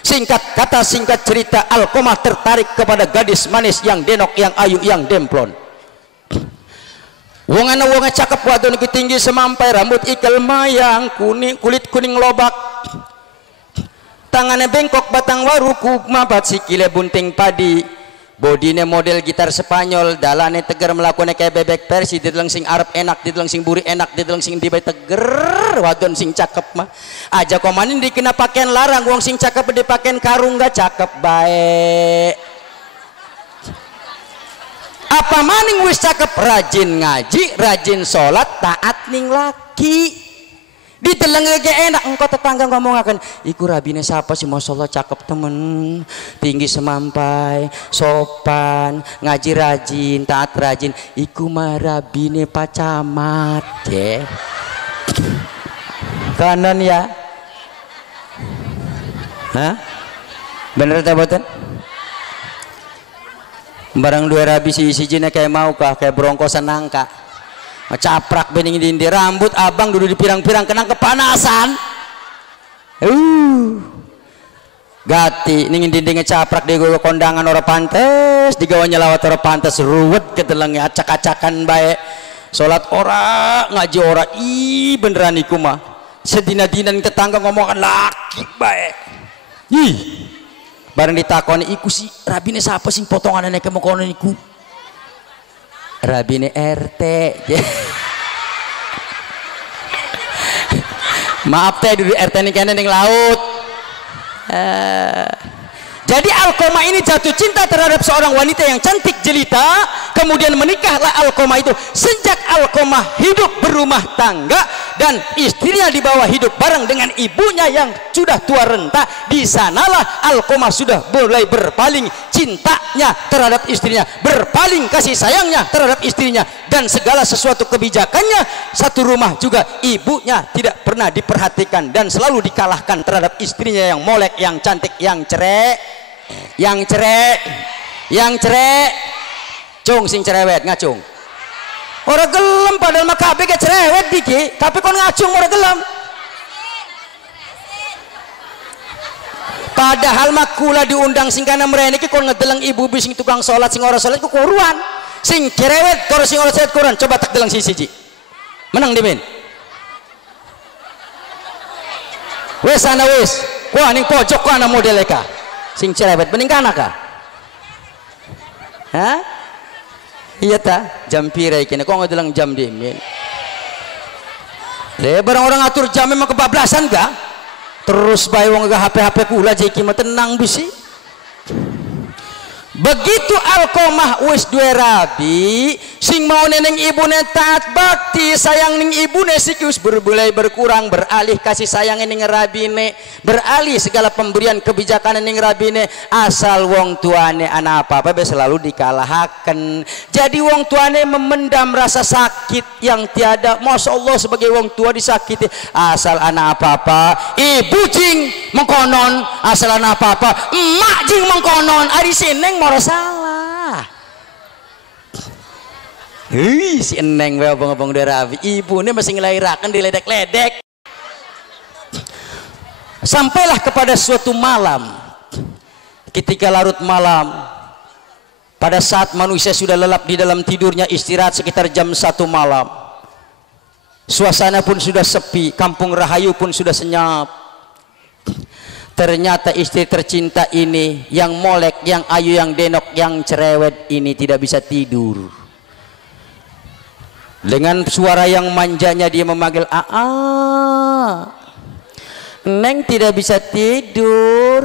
Singkat kata, singkat cerita, Alqamah tertarik kepada gadis manis yang denok, yang ayu, yang demplon. Wongana wonga cakep, wadon iki tinggi semampai, rambut ikal mayang, kuning, kulit kuning lobak, tangannya bengkok, batang waruku mabat, sikile bunting padi, bodine model gitar Spanyol, dalane teger, melakukannya kayak bebek Persi, didelang sing Arab enak, didelang sing buri enak, didelang sing dibai teger. Wadon sing cakep mah aja komanin dikena pakaian larang, wong sing cakep dipakaian karung gak cakep baik. Apa maning wis cakep, rajin ngaji, rajin sholat, taat ning laki, diteleng ge enak. Engkau tetangga ngomong akan iku rabine siapa sih, masyaallah cakep temen, tinggi semampai, sopan, ngaji rajin, taat rajin, iku mah rabine Pak Camat ya. Kanan ya, hah? Bener tak boten? Barang dua rabi si jina kayak mau kah, kayak brongkosan nangka, caprak bening di rambut abang duduk di pirang-pirang kenang kepanasan. Gati ningin dindingnya caprak di gua kondangan orang pantes, digawanya lawat orang pantes, ruwet ketelengnya acak-acakan baik. Sholat ora, ngaji ora, ih beneran iku mah. Sedina-dinan tetangga ngomongkan laki baik. Ih, bareng ditakoni iku si rabine siapa sing potongan nenek kemokonon iku? Rabine RT. Maaf teh dulu RT ini kene ning laut. Jadi Alqamah ini jatuh cinta terhadap seorang wanita yang cantik jelita, kemudian menikahlah Alqamah itu. Sejak Alqamah hidup berumah tangga dan istrinya dibawa hidup bareng dengan ibunya yang sudah tua renta, di sanalah Alqamah sudah mulai berpaling cintanya terhadap istrinya, berpaling kasih sayangnya terhadap istrinya, dan segala sesuatu kebijakannya satu rumah juga ibunya tidak pernah diperhatikan dan selalu dikalahkan terhadap istrinya yang molek, yang cantik, yang cerek, yang cerek, cung sing cerewet ngacung. Orang gelem padahal mah kabeh ge cerewet diki, tapi kon ngacung orang gelem. Padahal mah kula diundang sing kana mrene iki kon ngedeleng ibu sing tukang salat sing ora salat ku kuruan. Sing cerewet karo sing ora cerewet kuruan, coba tak deleng siji-siji. Menang dimin. Wes ana wes. Wah ning pojok kana model ka. Sing cerewet bening kana ka? Hah? Iya ta, jam pira iki kok ngedelang jam dimin. Barang orang atur jam memang kebablasan ga? Terus bae wong HP kula jeki mah tenang bisi. Begitu Alkomah wis duwe rabi, sing mau neneng ibune taat bakti sayang ning ibune sikus mulai berkurang, beralih kasih sayang ning rabine, beralih segala pemberian kebijakan ning rabine, asal wong tuane ana apa-apa selalu dikalahaken. Jadi wong tuane memendam rasa sakit yang tiada. Masya Allah sebagai wong tua disakiti, asal ana apa-apa ibu jing mengkonon, asal ana apa-apa emak jing mengkonon, ari sineng mau salah. Hei si eneng wae abang-abang derabi, ibune masih ngelahirakan diledek-ledek. Sampailah kepada suatu malam, ketika larut malam, pada saat manusia sudah lelap di dalam tidurnya, istirahat sekitar jam 1 malam, suasana pun sudah sepi, kampung Rahayu pun sudah senyap. Ternyata istri tercinta ini yang molek, yang ayu, yang denok, yang cerewet ini tidak bisa tidur. Dengan suara yang manjanya dia memanggil, "Aa, Neng tidak bisa tidur."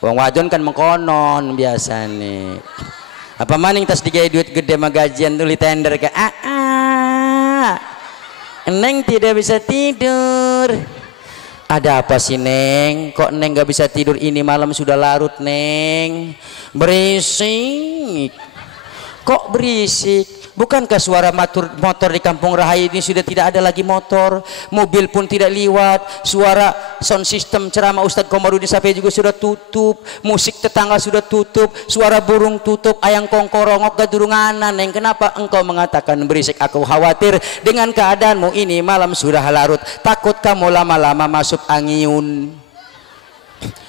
Wong wadon kan mengkonon biasa nih. Apa maning tas digawe duit gede mah gajian tuli tender ke, "Aa, Neng tidak bisa tidur." Ada apa sih Neng? Kok Neng gak bisa tidur? Ini malam sudah larut Neng. Berisik. Kok berisik? Bukankah suara motor di kampung Rahayu ini sudah tidak ada lagi motor, mobil pun tidak liwat, suara sound system ceramah Ustadz Komarudin Sapi juga sudah tutup, musik tetangga sudah tutup, suara burung tutup, ayang kongkorongok gadurunganan. Neng, kenapa engkau mengatakan berisik? Aku khawatir dengan keadaanmu ini, malam sudah larut, takut kamu lama-lama masuk angin.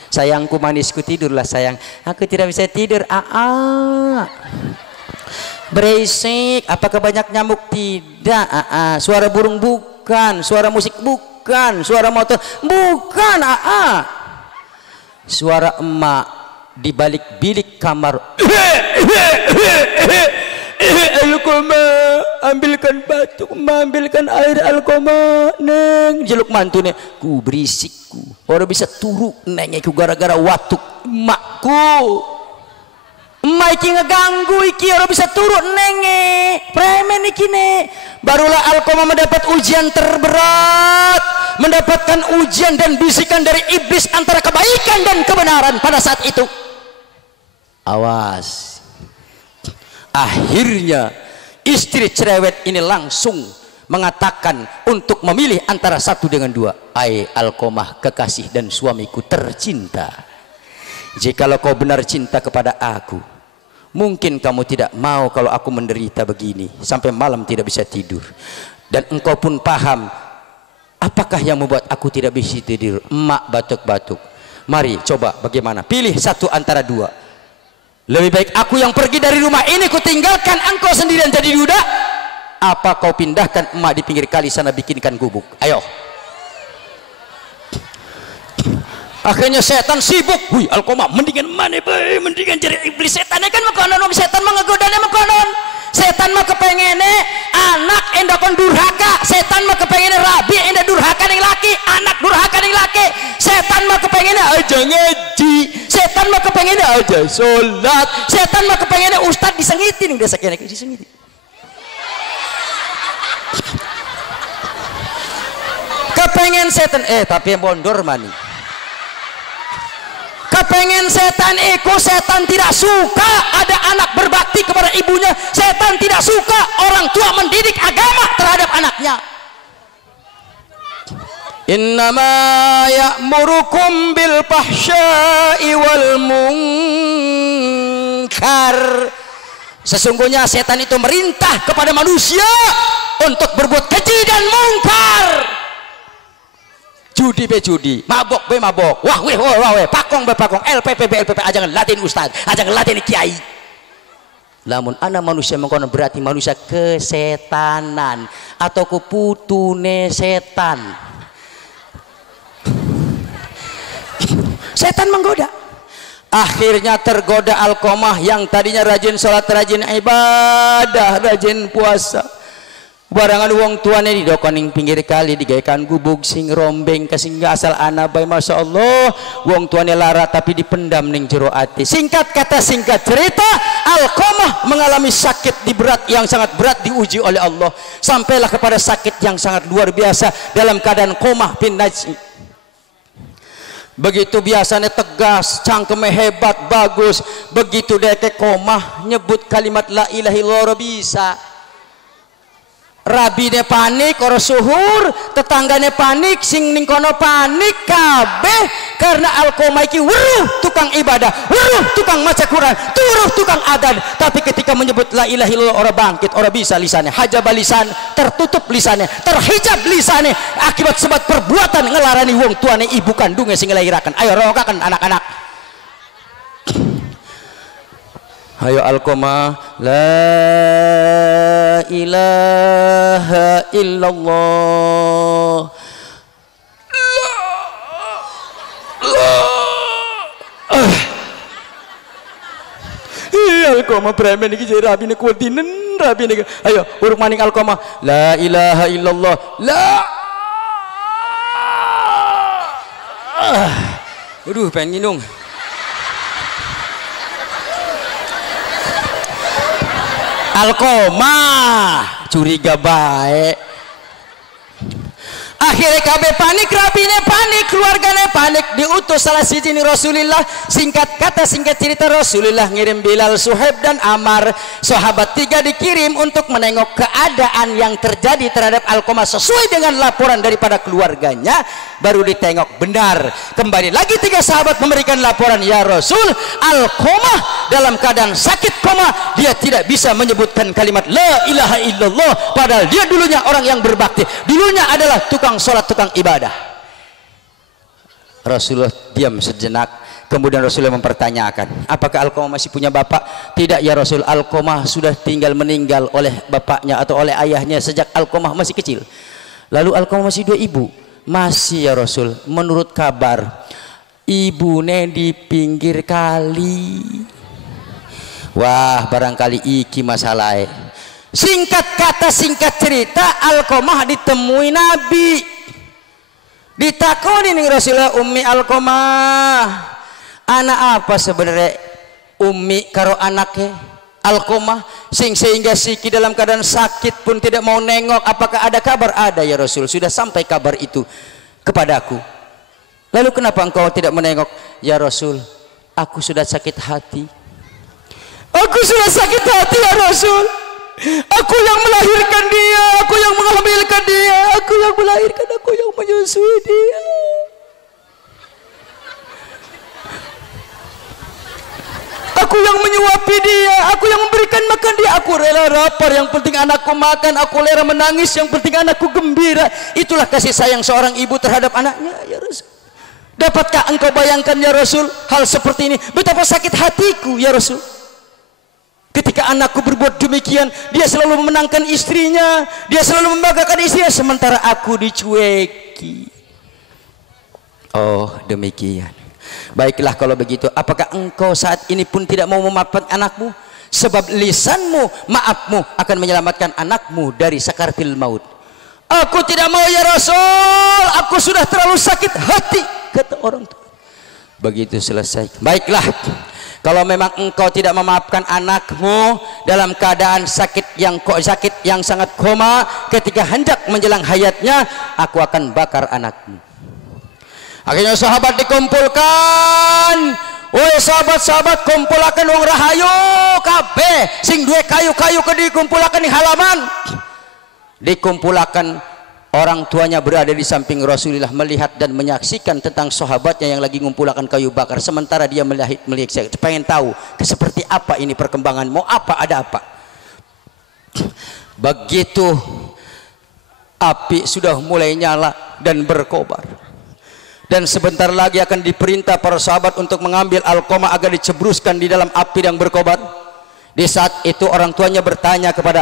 Sayangku manisku, tidurlah sayang. Aku tidak bisa tidur. Berisik. Apakah banyak nyamuk? Tidak. Suara burung bukan, suara musik bukan, suara motor bukan. Suara emak di balik bilik kamar. Alkomah, ambilkan batuk, ambilkan air Alkomah. Neng, jeluk mantune, ku berisikku, orang bisa turu neng, ku gara-gara watuk emakku. Emak iki ngeganggu iki, orang bisa turun nenge premen iki ne. Barulah Alkomah mendapat ujian terberat, mendapatkan ujian dan bisikan dari iblis antara kebaikan dan kebenaran pada saat itu. Awas. Akhirnya istri cerewet ini langsung mengatakan untuk memilih antara satu dengan dua. Ai Alkomah, kekasih dan suamiku tercinta, jikalau kau benar cinta kepada aku, mungkin kamu tidak mau kalau aku menderita begini sampai malam tidak bisa tidur. Dan engkau pun paham apakah yang membuat aku tidak bisa tidur. Emak batuk-batuk. Mari coba bagaimana, pilih satu antara dua. Lebih baik aku yang pergi dari rumah ini, ku tinggalkan engkau sendirian jadi duda, apa kau pindahkan emak di pinggir kali sana bikinkan gubuk? Ayo. Akhirnya setan sibuk. Wih Alkomah, mendingan mana be, mendingan jadi iblis. Setannya kan mengkonon, setan menggodanya mengkonon. Setan mah kepengene anak endakon durhaka, setan mah kepengene rabi endak durhaka ning laki, anak durhaka ning laki. Setan mah kepengene aja ngaji, setan mah kepengene aja sholat, setan mah kepengene ustad disengiti ning desa kene disengiti. Kepengen setan tapi yang bondor mani. Kepengen setan iku, setan tidak suka ada anak berbakti kepada ibunya, setan tidak suka orang tua mendidik agama terhadap anaknya. Innama ya'murukum bil fahsya'i wal munkar. Sesungguhnya setan itu merintah kepada manusia untuk berbuat keji dan mungkar. Judi be judi, mabok be mabok, wah weh wah weh, pakong be pakong, LPP be LPP, aja ngelatin ustad, aja ngelatin kiai. Lamun anak manusia mengkonon berarti manusia kesetanan atau kuputune setan. Setan menggoda. Akhirnya tergoda Alkomah yang tadinya rajin sholat, rajin ibadah, rajin puasa. barangan wong tuane di dokoning pinggir kali digaikan gubuk sing rombeng kasingga asal ana bae Masya Allah wong tuane lara tapi dipendam ning jero ati. Singkat kata singkat cerita, Alqamah mengalami sakit di berat yang sangat berat diuji oleh Allah sampailah kepada sakit yang sangat luar biasa dalam keadaan koma bin najis. Begitu biasanya tegas, cangkeme hebat, bagus, begitu deke koma nyebut kalimat la ilaha illallah bisa. Rabine panik, orang suhur, tetanggane panik, sing ning kono panik kabeh karena Alqamah iki weruh tukang ibadah, weruh tukang maca Quran, turuh tukang adzan, tapi ketika menyebut la ilaha illallah orang bangkit, orang bisa lisannya, hajab lisan, tertutup lisannya, terhijab lisannya akibat sebab perbuatan ngelarani wong tuane ibu kandungnya sing ngelahirakan. Ayo rokakan anak-anak. Ayo Alqamah la ilaha illallah Alqamah premen iki jare rabine kuwatinen rabine. Ayo urung maning Alqamah la ilaha illallah la aduh pengen nginung. Alqamah curiga baik akhirnya KB panik, rabine panik, keluarganya panik, diutus salah siji Rasulullah. Singkat kata singkat cerita Rasulullah ngirim Bilal, Suhaib dan Ammar, sahabat tiga dikirim untuk menengok keadaan yang terjadi terhadap Alqamah sesuai dengan laporan daripada keluarganya. Baru ditengok benar, kembali lagi tiga sahabat memberikan laporan, ya Rasul, Alqamah dalam keadaan sakit koma, dia tidak bisa menyebutkan kalimat la ilaha illallah, padahal dia dulunya orang yang berbakti, dulunya adalah tukang sholat, tukang ibadah. Rasulullah diam sejenak, kemudian Rasulullah mempertanyakan, apakah Alqamah masih punya bapak? Tidak ya Rasul, Alqamah sudah meninggal oleh bapaknya atau oleh ayahnya sejak Alqamah masih kecil. Lalu Alqamah masih dua ibu? Masih ya Rasul, menurut kabar ibune di pinggir kali. Wah, barangkali iki masalahnya. Singkat kata singkat cerita, Alqamah ditemui Nabi, ditakoni ning Rasulullah, Ummi Alqamah, anak apa sebenarnya Ummi karo anaknya Alqamah sehingga Siki dalam keadaan sakit pun tidak mau nengok? Apakah ada kabar? Ada ya Rasul, sudah sampai kabar itu kepadaku. Lalu kenapa engkau tidak menengok? Ya Rasul, aku sudah sakit hati. Aku sudah sakit hati ya Rasul. Aku yang melahirkan dia, aku yang menghamilkan dia, aku yang melahirkan, aku yang menyusui dia. Aku yang menyuapi dia, aku yang memberikan makan dia. Aku rela lapar, yang penting anakku makan. Aku rela menangis, yang penting anakku gembira. Itulah kasih sayang seorang ibu terhadap anaknya ya Rasul. Dapatkah engkau bayangkan ya Rasul hal seperti ini? Betapa sakit hatiku ya Rasul. Ketika anakku berbuat demikian, dia selalu memenangkan istrinya, dia selalu membanggakan istrinya, sementara aku dicueki. Oh demikian. Baiklah kalau begitu, apakah engkau saat ini pun tidak mau memaafkan anakmu? Sebab lisanmu, maafmu akan menyelamatkan anakmu dari sakaratil maut. Aku tidak mau ya Rasul, aku sudah terlalu sakit hati, kata orang tua. Begitu selesai. Baiklah, kalau memang engkau tidak memaafkan anakmu dalam keadaan sakit yang sangat koma, ketika hendak menjelang hayatnya, aku akan bakar anakmu. Akhirnya sahabat dikumpulkan. Woi sahabat-sahabat, kumpulakan wong rahayu kabeh sing duwe kayu-kayu ke dikumpulakan di halaman. Dikumpulakan, orang tuanya berada di samping Rasulullah melihat dan menyaksikan tentang sahabatnya yang lagi ngumpulakan kayu bakar, sementara dia melihat pengen tahu seperti apa ini perkembangan, mau apa, ada apa. Begitu api sudah mulai nyala dan berkobar, dan sebentar lagi akan diperintah para sahabat untuk mengambil Alqamah agar dicebruskan di dalam api yang berkobar. Di saat itu orang tuanya bertanya kepada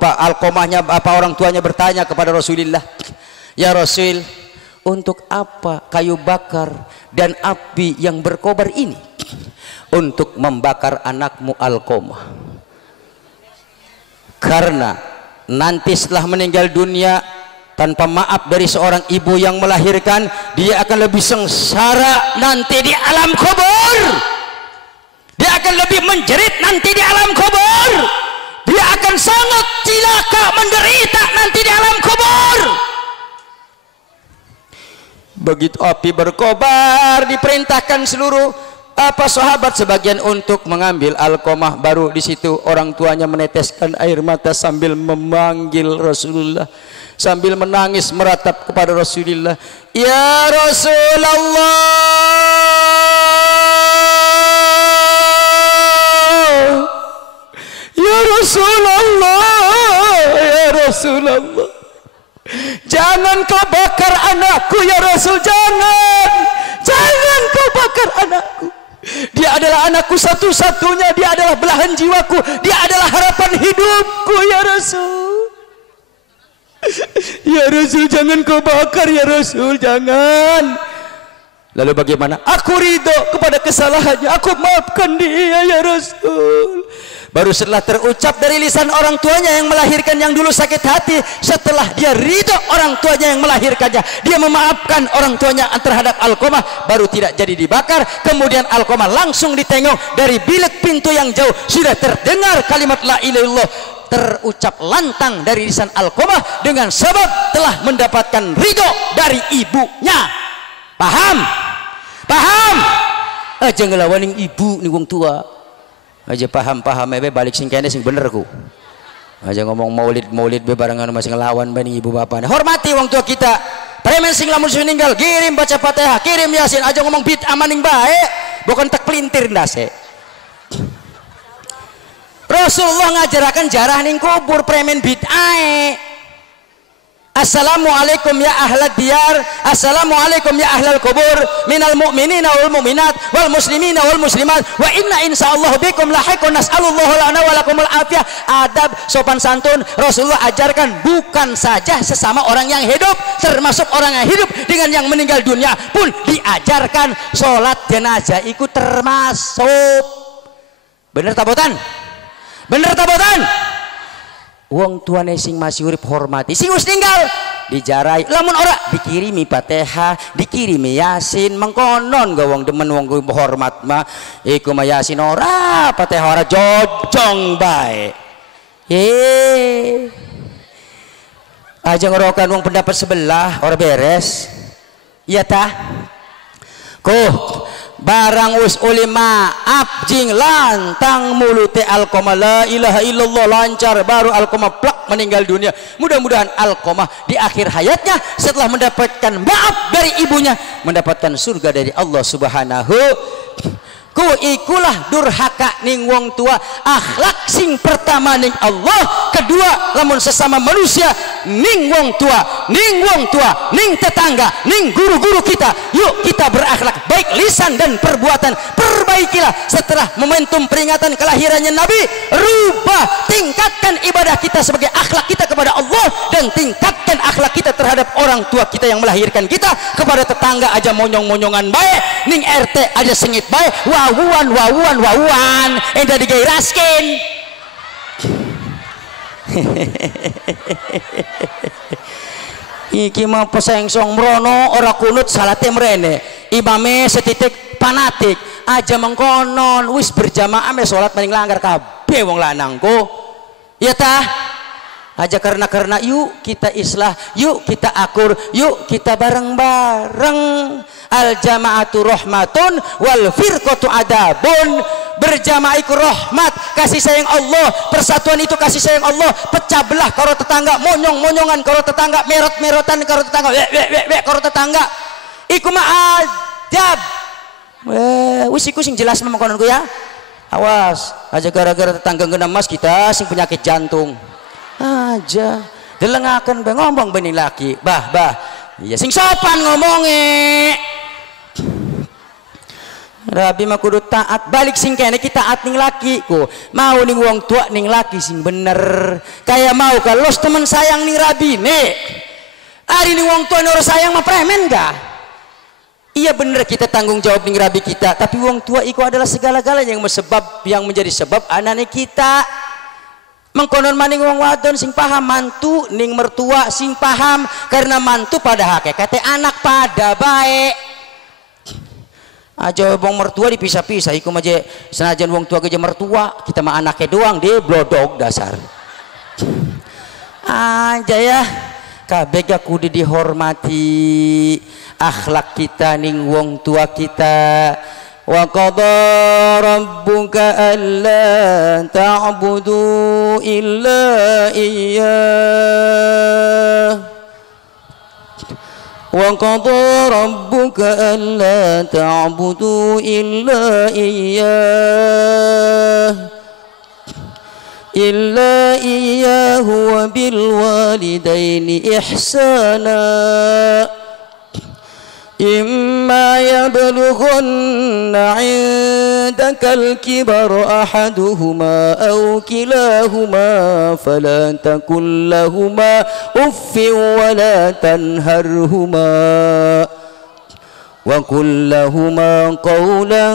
Alqamahnya, orang tuanya bertanya kepada Rasulullah, ya Rasul, untuk apa kayu bakar dan api yang berkobar ini? Untuk membakar anakmu Alqamah. Karena nanti setelah meninggal dunia tanpa maaf dari seorang ibu yang melahirkan, dia akan lebih sengsara nanti di alam kubur, dia akan lebih menjerit nanti di alam kubur, dia akan sangat cilaka menderita nanti di alam kubur. Begitu api berkobar, diperintahkan seluruh sahabat sebagian untuk mengambil alqamah. Baru di situ orang tuanya meneteskan air mata sambil memanggil Rasulullah, sambil menangis meratap kepada Rasulullah, ya Rasulullah, ya Rasulullah, ya Rasulullah, jangan kau bakar anakku ya Rasul, jangan kau bakar anakku. Dia adalah anakku satu-satunya, dia adalah belahan jiwaku, dia adalah harapan hidupku ya Rasul. Ya Rasul, jangan kau bakar ya Rasul, jangan. Lalu bagaimana? Aku ridho kepada kesalahannya, aku maafkan dia ya Rasul. Baru setelah terucap dari lisan orang tuanya yang melahirkan yang dulu sakit hati, setelah dia ridho orang tuanya yang melahirkannya, dia memaafkan orang tuanya terhadap Alqamah, baru tidak jadi dibakar. Kemudian Alqamah langsung ditengok dari bilik pintu yang jauh, sudah terdengar kalimat la ilaha illallah terucap lantang dari lisan Alqamah dengan sebab telah mendapatkan ridho dari ibunya. Paham? Paham? Aja ngelawanin ibu nih wong tua. Aja paham balik sing kene sing bener ku. Aja ngomong maulid be barengan masih ngelawan bani ibu bapak. Hormati wong tua kita. Premen sing lamun meninggal kirim baca Fatihah, kirim Yasin, aja ngomong bid'ah maning bae, bukan tak pelintir ndase. Rasulullah ngajarakan jarah ning kubur premen bid'ah. Assalamualaikum ya ahlad diyar, assalamualaikum ya ahlal kubur, minal mu'minina wal mu'minat wal muslimina wal muslimat, wa inna insyaallah bikum lahiqun, nas'alullahu lana wa lakumul afiyah. Adab sopan santun Rasulullah ajarkan bukan saja sesama orang yang hidup, termasuk orang yang hidup dengan yang meninggal dunia pun diajarkan. Sholat jenazah ikut termasuk. Bener tabotan? Bener tabotan? Wong tuane sing masih urip hormati, sing wis ninggal dijarai, lamun ora dikirimi Fatihah, dikirimi Yasin, mengkonon ga wong demen wong hormat mah iku mah Yasin ora, Fatihah ora, jojong bae. Aja ngerokan wong pendapat sebelah ora beres. Iya tah? Barang us uli maaf jing lantang mulute Alqamah la ilaha illallah lancar, baru Alqamah plak meninggal dunia. Mudah-mudahan Alqamah di akhir hayatnya setelah mendapatkan maaf dari ibunya mendapatkan surga dari Allah Subhanahu. Ku ikulah durhaka ning wong tua, akhlak sing pertama ning Allah, kedua lamun sesama manusia ning wong tua, ning tetangga, ning guru-guru kita. Yuk kita berakhlak baik lisan dan perbuatan, perbaikilah setelah momentum peringatan kelahirannya Nabi. Rubah, tingkatkan ibadah kita sebagai akhlak kita kepada Allah, dan tingkatkan akhlak kita terhadap orang tua kita yang melahirkan kita. Kepada tetangga aja monyong-monyongan baik, ning RT aja sengit baik, wawuan enda digairaskin. Iki mah pesengsong merono ora kunut salate mrene, imame setitik fanatik aja mengkonon wis berjamaah me salat maning langgar kabeh wong lanang ko. Ya tah? Aja karena yuk kita islah, yuk kita akur, yuk kita bareng-bareng. Al jama'atu rahmatun wal firqatu adabun. Berjamaah iku rahmat, kasih sayang Allah, persatuan itu kasih sayang Allah. Pecah belah karo tetangga, monyong-monyongan karo tetangga, merot-merotan karo tetangga, wek karo tetangga, iku mah adab. Wis iku sing jelas mengkononku ya. Awas aja gara-gara tetangga genam mas kita sing penyakit jantung aja delengakan be ngomong bening laki bah iya sing sopan ngomongnya. Rabi mah kudu taat balik sing kene kita taat ning laki ku mau ning wong tua ning laki sing bener kayak mau kalau temen sayang ning Rabi nek ari ning wong tua nur sayang mah premen gak? Iya bener kita tanggung jawab ning Rabi kita, tapi wong tua iku adalah segala-galanya yang menjadi sebab anane kita. mengkonon maning wong wadon sing paham mantu ning mertua sing paham karena mantu pada hakikatnya anak pada baik aja wong mertua dipisah-pisah iku aja senajan wong tua aja mertua kita mah anaknya doang dia blodog dasar aja ya kabeh kudu dihormati akhlak kita ning wong tua kita. Wa qada rabbuka alla ta'budu illa iyyah wa qada rabbuka alla ta'budu illa iyyahu wa bil walidaini ihsana إما يبلغن عندك الكبر أحدهما أو كلاهما فلا تقل لهما أف ولا تنهرهما وقل لهما قولا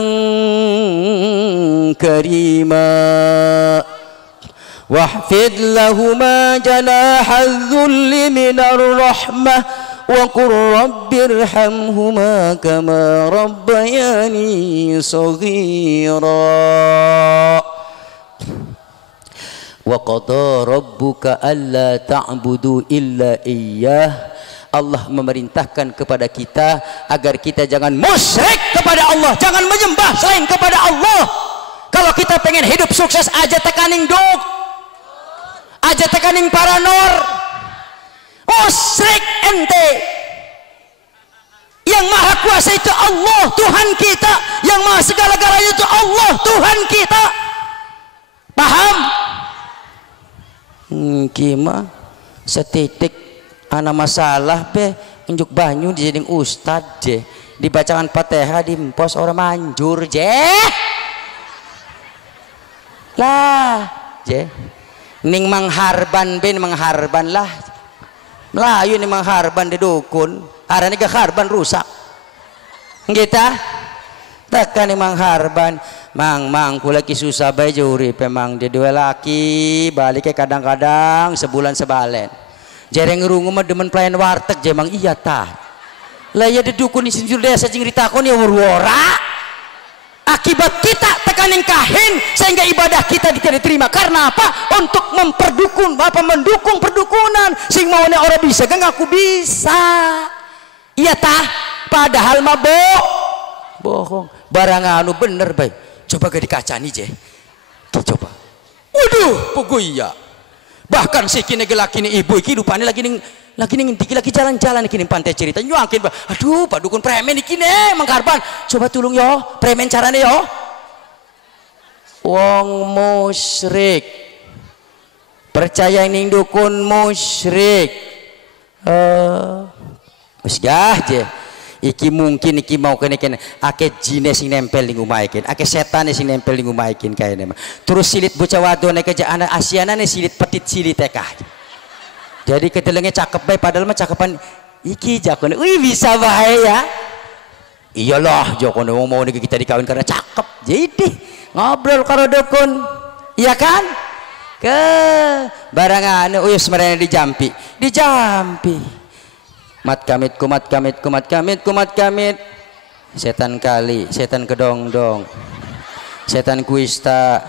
كريما واحفظ لهما جناح الذل من الرحمة وقل رب ارحمهما كما ربياني صغيرا وقضى ربك ألا تعبدوا إلا إياه. Allah memerintahkan kepada kita agar kita jangan musyrik kepada Allah, jangan menyembah selain kepada Allah. Kalau kita pengen hidup sukses aja tekaning duk, aja tekaning paranor. Musyrik ente. Yang maha kuasa itu Allah Tuhan kita, yang maha segala-galanya itu Allah Tuhan kita. Paham? Kima setitik ana masalah pe unjuk banyu dijadiin ustad je, dibacakan Fatihah dimpos orang manjur je lah je ning mangharban ben mangharban lah Melayu nih mangharban di dukun arane ke harban rusak kita takkan nih mangharban mang kulaki susah bae juri pemang dia dua laki balik ke kadang-kadang sebulan sebalen jarang ngerungu mah demen pelayan warteg jemang iya tah lah ya di dukun di sinjur desa jeung ditakon ya wora akibat kita tekanin kahin sehingga ibadah kita tidak diterima karena apa? Untuk mendukung perdukunan sing maunya orang bisa kan aku bisa iya tah padahal mah bohong barang anu bener baik coba gak dikacani je coba waduh pogo iya bahkan si kini laki nih ibu kehidupannya lagi ning lagi jalan-jalan kini pantai cerita nyuangkin aduh pak dukun premen kini mengkarban coba tulung yo premen carane yo wong musyrik percaya ning dukun musyrik wis gah je iki mungkin iki mau kene ake jine sing nempel ning omahekin ake setan sing nempel ning omahekin kayane mah terus silit bocah wadone kerjaan asianane silit petit silit tekah jadi kedelengnya cakep bae padahal mah cakepan iki jakone wih bisa bae ya iyalah jakone wong mau kita dikawin karena cakep jadi ngobrol karo dukun iya kan ke barangan uyus merene dijampi mat kamit setan kali setan kedongdong setan kuista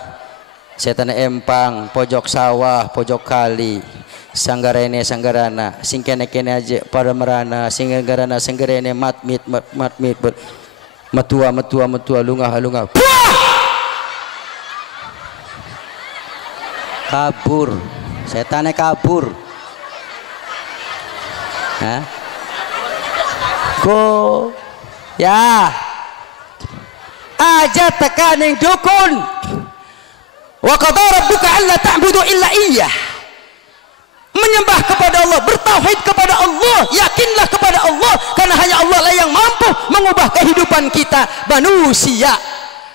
setan empang pojok sawah pojok kali sanggarana sing kene aja para merana singgarana sanggarene matmit metua lungah kabur setannya kabur hah go ya aja tekaning dukun wa qadara rabbuka alla ta'budu illa iyyah menyembah kepada Allah bertauhid kepada Allah yakinlah kepada Allah karena hanya Allah lah yang mampu mengubah kehidupan kita manusia.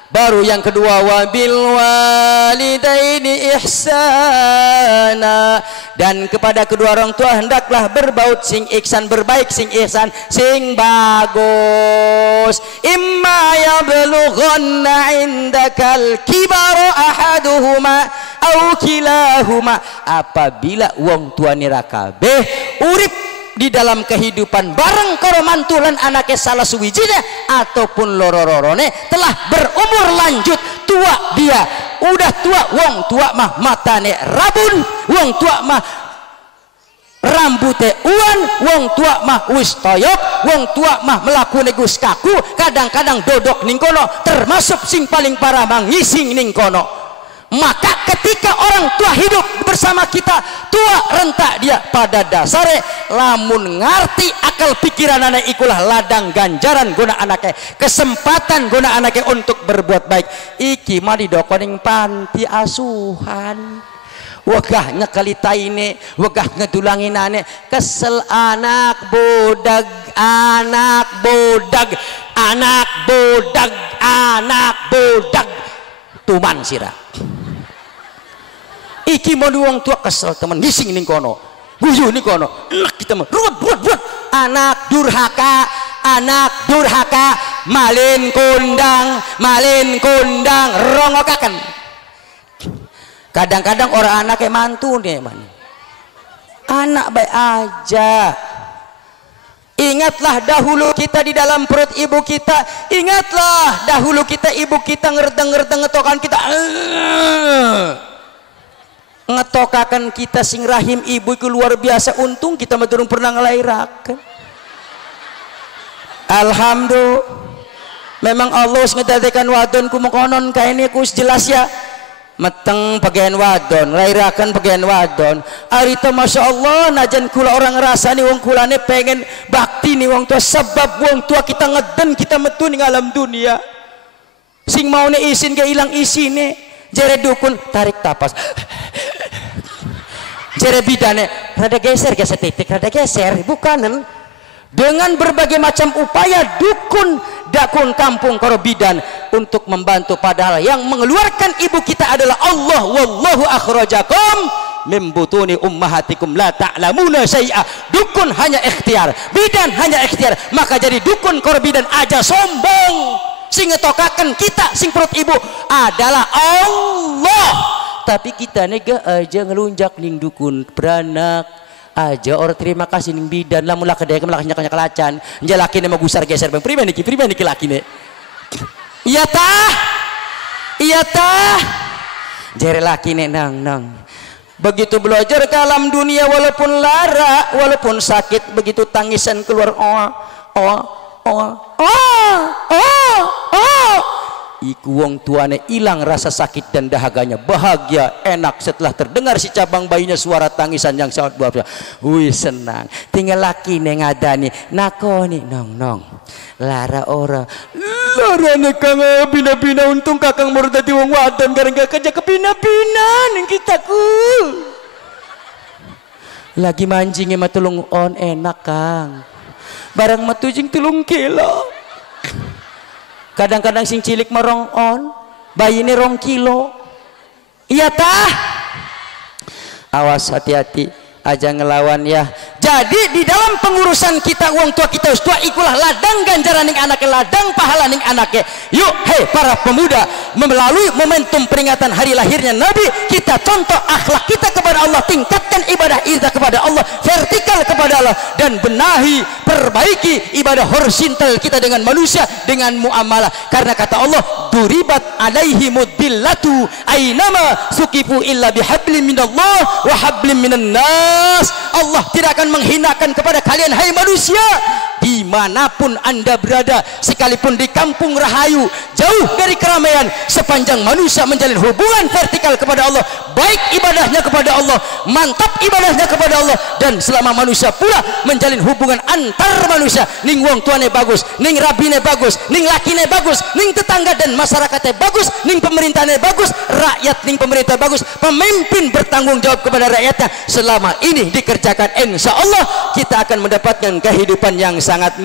Baru yang kedua wabil walidaini ihsana dan kepada kedua orang tua hendaklah berbaut sing ihsan berbaik sing ihsan sing bagus imma yablughanna indakal kibaru ahaduhuma au kilahuma. Apabila wong tuane ra kabeh urip di dalam kehidupan bareng karo mantulan anake salah suwijine ataupun loro-lorone telah berumur lanjut, tua dia, udah tua, wong tua mah matane rabun, wong tua mah rambute uan, wong tua mah wis toyok, wong tua mah melakune gus kaku, kadang-kadang dodok ning kono, termasuk sing paling parah mangising ning kono. Maka ketika orang tua hidup bersama kita, tua rentak dia, pada dasare lamun ngarti akal pikiran anak ikulah ladang ganjaran guna anake, kesempatan guna anake untuk berbuat baik. Iki mah didokoning panti asuhan, wegah nyekelitaine, wegah ngedulanginane, kesel anak bodag, anak bodag, anak bodag, anak bodag, tuman sirah. Iki mau wong tua kesel teman ngising ning kono, guyu ning kono, enak kita mah ruwet anak durhaka, malin kundang rongokaken. Kadang-kadang orang anak kayak mantu nih man, anak baik aja. Ingatlah dahulu kita di dalam perut ibu kita, ingatlah dahulu kita ibu kita ngerdeng ngetokan kita, ngetokakan kita sing rahim ibu itu luar biasa. Untung kita mah durung pernah ngelairakan. Alhamdulillah, memang Allah ngedadekan wadon ku mengkonon kaini ku jelas ya, meteng bagian wadon, lairakan bagian wadon. Arita masya Allah, najan kula orang ngerasani wong kulane pengen bakti nih wong tua, sebab wong tua kita ngeden kita metu ning alam dunia. Sing mau ne isin ke ilang isine, jere dukun tarik tapas. Jere bidane rada geser titik, rada geser, bukanan. Dengan berbagai macam upaya dukun dakun kampung karo bidan untuk membantu, padahal yang mengeluarkan ibu kita adalah Allah. Wallahu akhrajakum mim butuni ummahatikum la ta'lamuna syai'a. Dukun hanya ikhtiar, bidan hanya ikhtiar. Maka jadi dukun karo bidan aja sombong. Sing ngetokaken kita sing perut ibu adalah Allah. Tapi kita nega aja ngelunjak ning dukun beranak aja orang terima kasih ning bidan, lamun lah kedaya melakanya kelacan jalaki ne magusar geser bang pribadi laki ne. Iya tah jere laki ne nang begitu belajar ke alam dunia, walaupun lara, walaupun sakit, begitu tangisan keluar iku wong tuane hilang rasa sakit dan dahaganya, bahagia enak setelah terdengar si cabang bayinya suara tangisan yang sangat luar biasa. Wih senang, tinggal laki nengadani nakoni nong lara ora nih kang bina untung kakang mau dadi wong wadon karena gak kerja kepina-pina ning kitaku lagi mancing mah tulung on enak kang barang metu jing 3 kilo. Kadang-kadang sing cilik merong on, bayi ini 2 kilo. Iya tah? Awas hati-hati aja ngelawan ya. Jadi di dalam pengurusan kita wong tua kita wis tua ikulah ladang ganjaran ning anake, ladang pahala ning anake. Yuk hei para pemuda, melalui momentum peringatan hari lahirnya Nabi, kita contoh akhlak kita kepada Allah, tingkatkan ibadah kita kepada Allah, vertikal kepada Allah, dan benahi, perbaiki ibadah horizontal kita dengan manusia, dengan muamalah. Karena kata Allah, duribat alaihimud dillatu ainama sukifu illa bihablim minallah wa hablim minan nas. Allah tidak akan menghinakan kepada kalian hai manusia dimanapun anda berada, sekalipun di kampung rahayu jauh dari keramaian, sepanjang manusia menjalin hubungan vertikal kepada Allah, baik ibadahnya kepada Allah, mantap ibadahnya kepada Allah, dan selama manusia pula menjalin hubungan antar manusia, ning wong tuane bagus, ning rabine bagus, ning lakine bagus, ning tetangga dan masyarakatnya bagus, ning pemerintahnya bagus, rakyat ning pemerintah bagus, pemimpin bertanggung jawab kepada rakyatnya, selama ini dikerjakan, insya Allah kita akan mendapatkan kehidupan yang sangat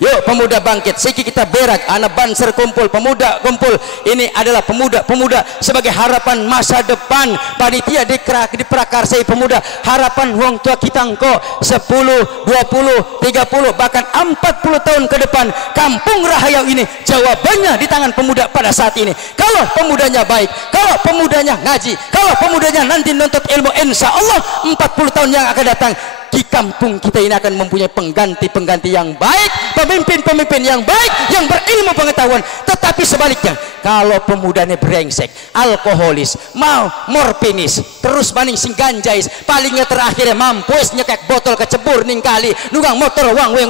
Yuk pemuda bangkit, siki kita berak, anak banser kumpul, pemuda kumpul. Ini adalah pemuda-pemuda sebagai harapan masa depan. Panitia diprakarsai pemuda, harapan wong tua kita engko 10, 20, 30 bahkan 40 tahun ke depan. Kampung Rahayau ini jawabannya di tangan pemuda pada saat ini. Kalau pemudanya baik, kalau pemudanya ngaji, kalau pemudanya nanti nuntut ilmu, insya Allah 40 tahun yang akan datang di kampung kita ini akan mempunyai pengganti-pengganti yang baik, pemimpin-pemimpin yang baik, yang berilmu pengetahuan. Tetapi sebaliknya, kalau pemudanya brengsek, alkoholis, mau morfinis, terus maning sing ganjais, palingnya terakhirnya mampus nyekek botol kecebur ning kali, nunggang motor wang-weng,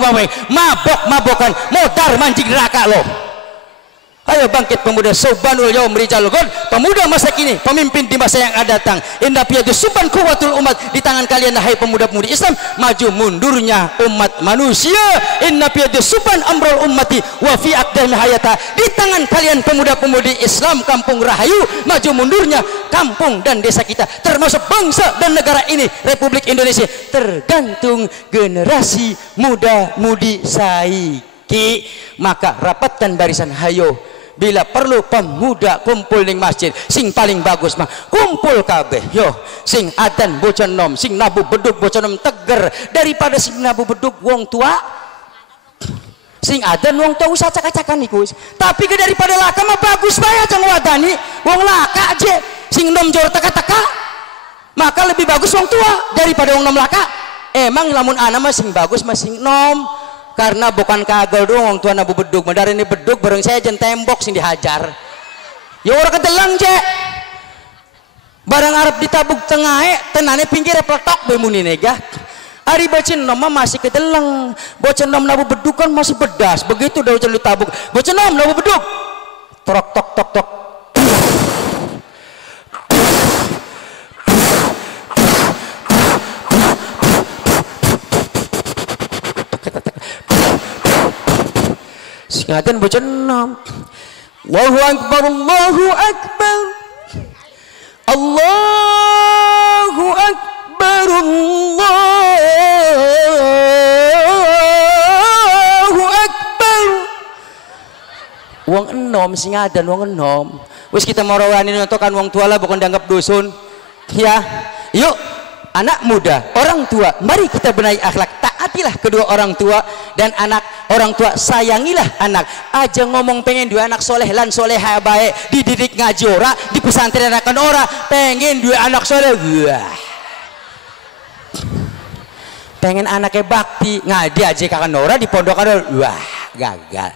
mabok-mabokan, modar mancing neraka lo. Ayo bangkit pemuda, Subhanul Yaum Rijal God, pemuda masa kini, pemimpin di masa yang akan datang. Inna piyadu subhan kuwatul umat, di tangan kalian hai pemuda-pemudi Islam, maju mundurnya umat manusia. Inna piyadu subhan amrul ummati wa fi aqdami hayata, di tangan kalian pemuda-pemudi Islam kampung Rahayu, maju mundurnya kampung dan desa kita, termasuk bangsa dan negara ini, Republik Indonesia, tergantung generasi muda-mudi saiki. Maka rapatkan barisan, hayo. Bila perlu pemuda kumpul ning masjid, sing paling bagus mah kumpul kabeh yo, sing adan bocah nom, sing nabu bedug bocah nom teger, daripada sing nabu bedug wong tua, sing adan wong tua usah acak-acakan iku. Tapi ke daripada laka mah bagus bae aja ngwadani wong laka aja, sing nom jor teka-teka, maka lebih bagus wong tua daripada wong nom laka. Emang lamun ana mah sing bagus mah sing nom, karena bukan kagel doang wong tua nabu bedug, medar ini bedug bareng saya jen tembok sing dihajar. Ya orang kedelang cek, barang Arab ditabuk tengah tenane pinggirnya peletok bemuni nega. Ari bocin nom masih kedelang, bocin nom nabu bedug kan masih bedas. Begitu dah bocin ditabuk, bocin nom nabu bedug, tok tok tok tok. Singatan bocah enam. Allahu Akbar, Allahu Akbar, Allahu Akbar, Allahu Akbar. Wong enom singadan wong enom. Wis kita mau rawani nontokan wong tua lah, bukan dianggap dusun. Ya, yuk anak muda, orang tua, mari kita benahi akhlak, taatilah kedua orang tua dan anak. Orang tua sayangilah anak. Aja ngomong pengen dua anak soleh lan soleha baik, dididik ngaji ora, di pesantren akan ora, pengen dua anak soleh, wah. Pengen anaknya bakti ngaji aja kakak ora, di pondok ora, wah, gagal.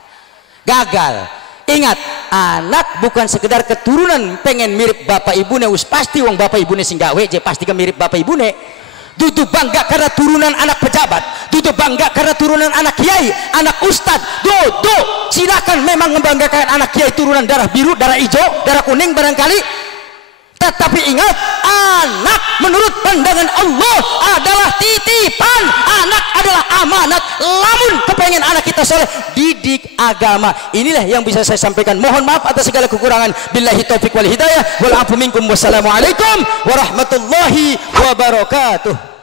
Gagal. Ingat, anak bukan sekedar keturunan pengen mirip bapak ibune, us pasti wong bapak ibune sing gawe je pasti kan mirip bapak ibune. Dudu bangga karena turunan anak pejabat, dudu bangga karena turunan anak kiai, anak ustad, dudu silakan memang membanggakan anak kiai turunan darah biru, darah hijau, darah kuning barangkali. Tetapi ingat, anak menurut pandangan Allah adalah titipan, anak adalah amanat. Lamun kepengen anak kita soleh, didik agama. Inilah yang bisa saya sampaikan. Mohon maaf atas segala kekurangan. Billahi taufiq wal hidayah wal afu minkum. Wassalamualaikum warahmatullahi wabarakatuh.